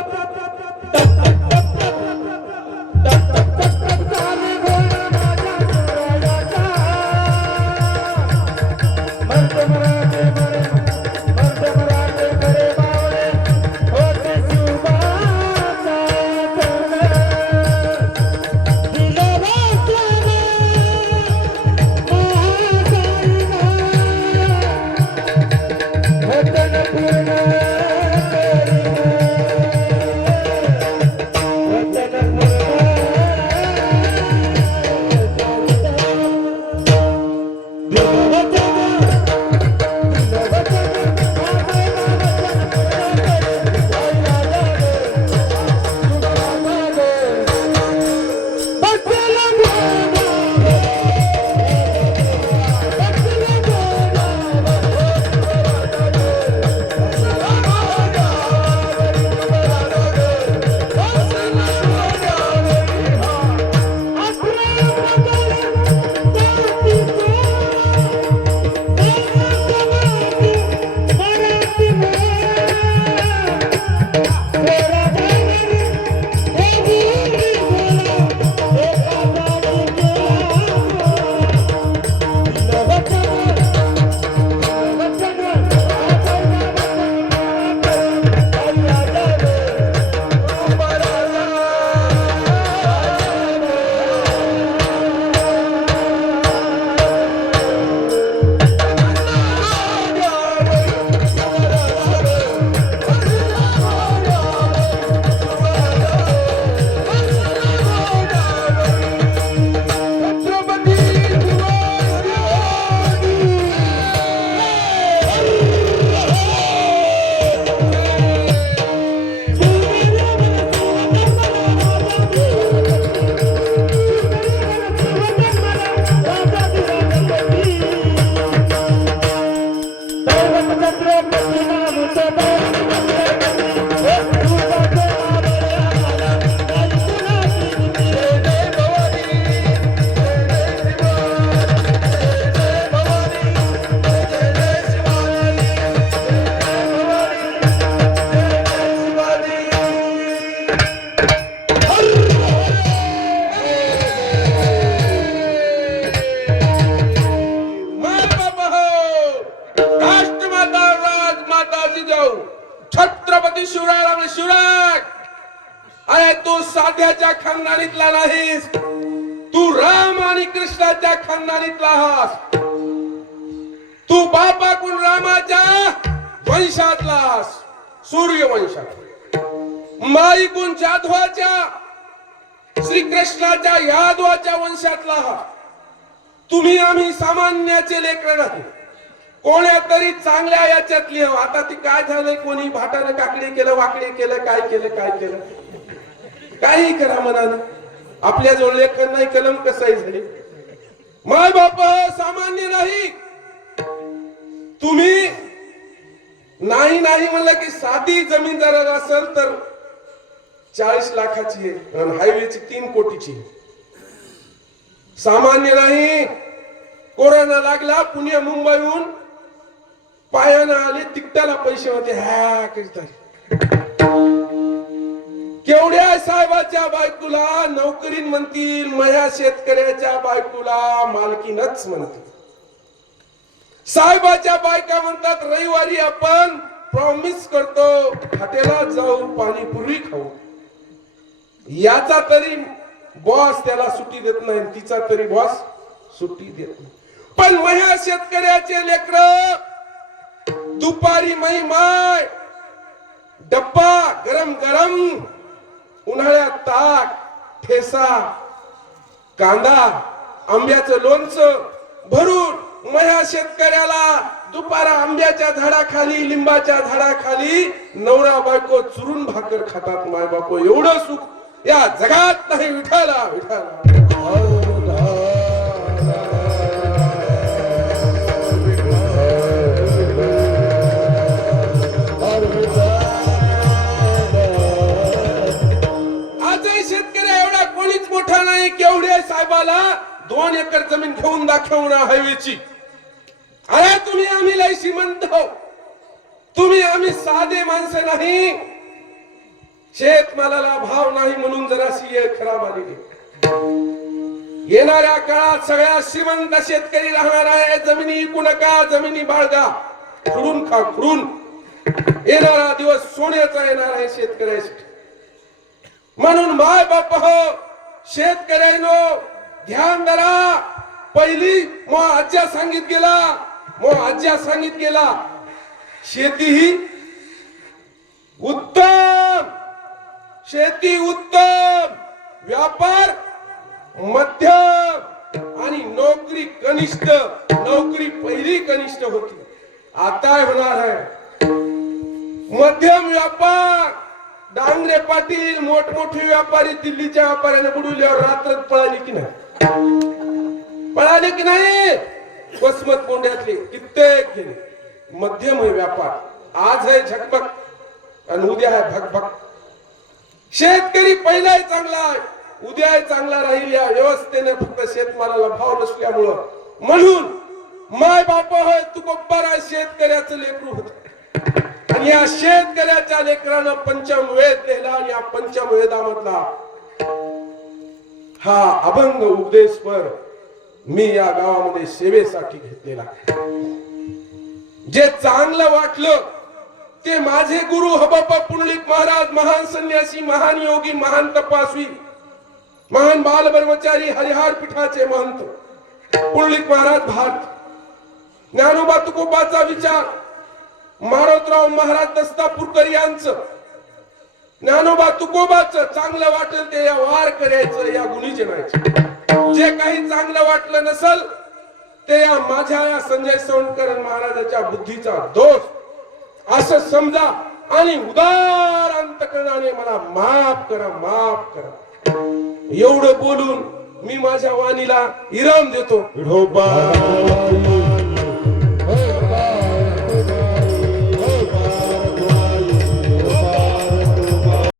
छत्रपती शिवराय शिवराय. अरे तू साध्याच्या खानदानीतला नाहीस, तू राम आणि कृष्णाच्या खानदानीतला आहास. तू बापाकडून रामाच्या वंशातला आहास, सूर्यवंशात. माईकडून जाधवाच्या श्रीकृष्णाच्या यादवाच्या वंशातला आहात. तुम्ही आम्ही सामान्याचे लेकर नाही, कोण्या तरी चांगल्या याच्यातली हो. आता ती काय झालंय, कोणी भाटाने काकडी केलं, वाकडी केलं, काय केलं, काही करा मनानं. आपल्या जवळ लेखन नाही, कलम कसंही झाले. माय बाप सामान्य नाही. तुम्ही नाही म्हणलं की साधी जमीन जर असेल तर 40 लाखाची आहे, हायवेची 3 कोटीची. सामान्य नाही. कोरोना लागला, पुणे मुंबईहून पायानं आले, तिकटाला पैसे होते. ह्या केवढ्या साहेबाच्या बायकोला नोकरीन म्हणतील, मया शेतकऱ्याच्या बायकोला मालकीनच म्हणतील. साहेबाच्या बायका म्हणतात रविवारी आपण प्रॉमिस करतो हॉटेलात जाऊ पाणीपुरी खाऊ. याचा तरी बॉस त्याला सुट्टी देत नाही, तिचा तरी बॉस सुट्टी देत नाही. पण ह्या शेतकऱ्याचे लेकर दुपारी माय डब्बा गरम गरम, उन्हाळ्यात ताक ठेसा कांदा आंब्याचं लोणचं भरून ह्या शेतकऱ्याला दुपारा आंब्याच्या झाडाखाली लिंबाच्या झाडाखाली नवरा बायको चुरून भाकर खातात. माय बापो एवढं सुख या जगात नाही. विठाला विठाला आजही शेतकरी एवढा कोणीच मोठा नाही केवढे साहेबाला 2 एकर जमीन घेऊन दाखवणार हायवेची. अरे तुम्ही आम्ही लय श्रीमंत हो, तुम्ही आम्ही साधे माणसं नाही. शेतमालाला भाव नाही म्हणून जराशी खराब आलेली. येणाऱ्या काळात सगळ्या श्रीमंत शेतकरी राहणार आहे. जमिनी विकू नका, जमिनी बाळगा, खुडून खा खुडून. येणारा दिवस सोन्याचा येणार आहे शेतकऱ्यासाठी. म्हणून माय बाप हो शेतकऱ्यानो ध्यान धरा. पहिली आज्या सांगित गेला शेती ही उत्तम, शेती उत्तम, व्यापार मध्यम आणि नोकरी कनिष्ठ. नोकरी पहिली कनिष्ठ होती, आता होणार आहे मध्यम व्यापार. डांगरे पाटील मोठमोठे व्यापारी दिल्लीच्या व्यापाऱ्याने बुडवल्यावर रात्र पळाली की नाही. वसमत कोंड्यातले कित्येक गेले. मध्यम आहे व्यापार. आज आहे झकमक आणि उद्या आहे भकभक. शेतकरी पहिलाही चांगला आहे, उद्याही चांगला राहील या व्यवस्थेने. फक्त शेतमालाला भाव नसल्यामुळं. म्हणून माय बाप होय तू बरोबर शेतकऱ्याचं लेकरू होत. आणि या शेतकऱ्याच्या लेकरानं पंचम वेद लिहिला. आणि या पंचम वेदामधला हा अभंग उपदेशपर मी या गावामध्ये सेवेसाठी घेतलेला. जे चांगलं वाटलं ते माझे गुरु हबप्पा पुंडलिक महाराज, महान संन्यासी, महान योगी, महान तपासवी, महान बाल ब्रह्मचारी, हरिहर पीठाचे महंत पुंडलिक महाराज भारत, ज्ञानोबा तुकोबाचा विचार, मारोतराव महाराज दस्तापूरकर यांचं, ज्ञानोबा तुकोबाचं चांगलं वाटेल ते या वार करायचं, या गुणी जनायचं. जे काही चांगलं वाटलं नसल ते या माझ्या या संजय सोनकर महाराजाच्या बुद्धीचा दोष असं समजा आणि उदार अंतकरणाने मला माफ करा, माफ करा. एवढं बोलून मी माझ्या वाणीला विराम देतो. विठोबा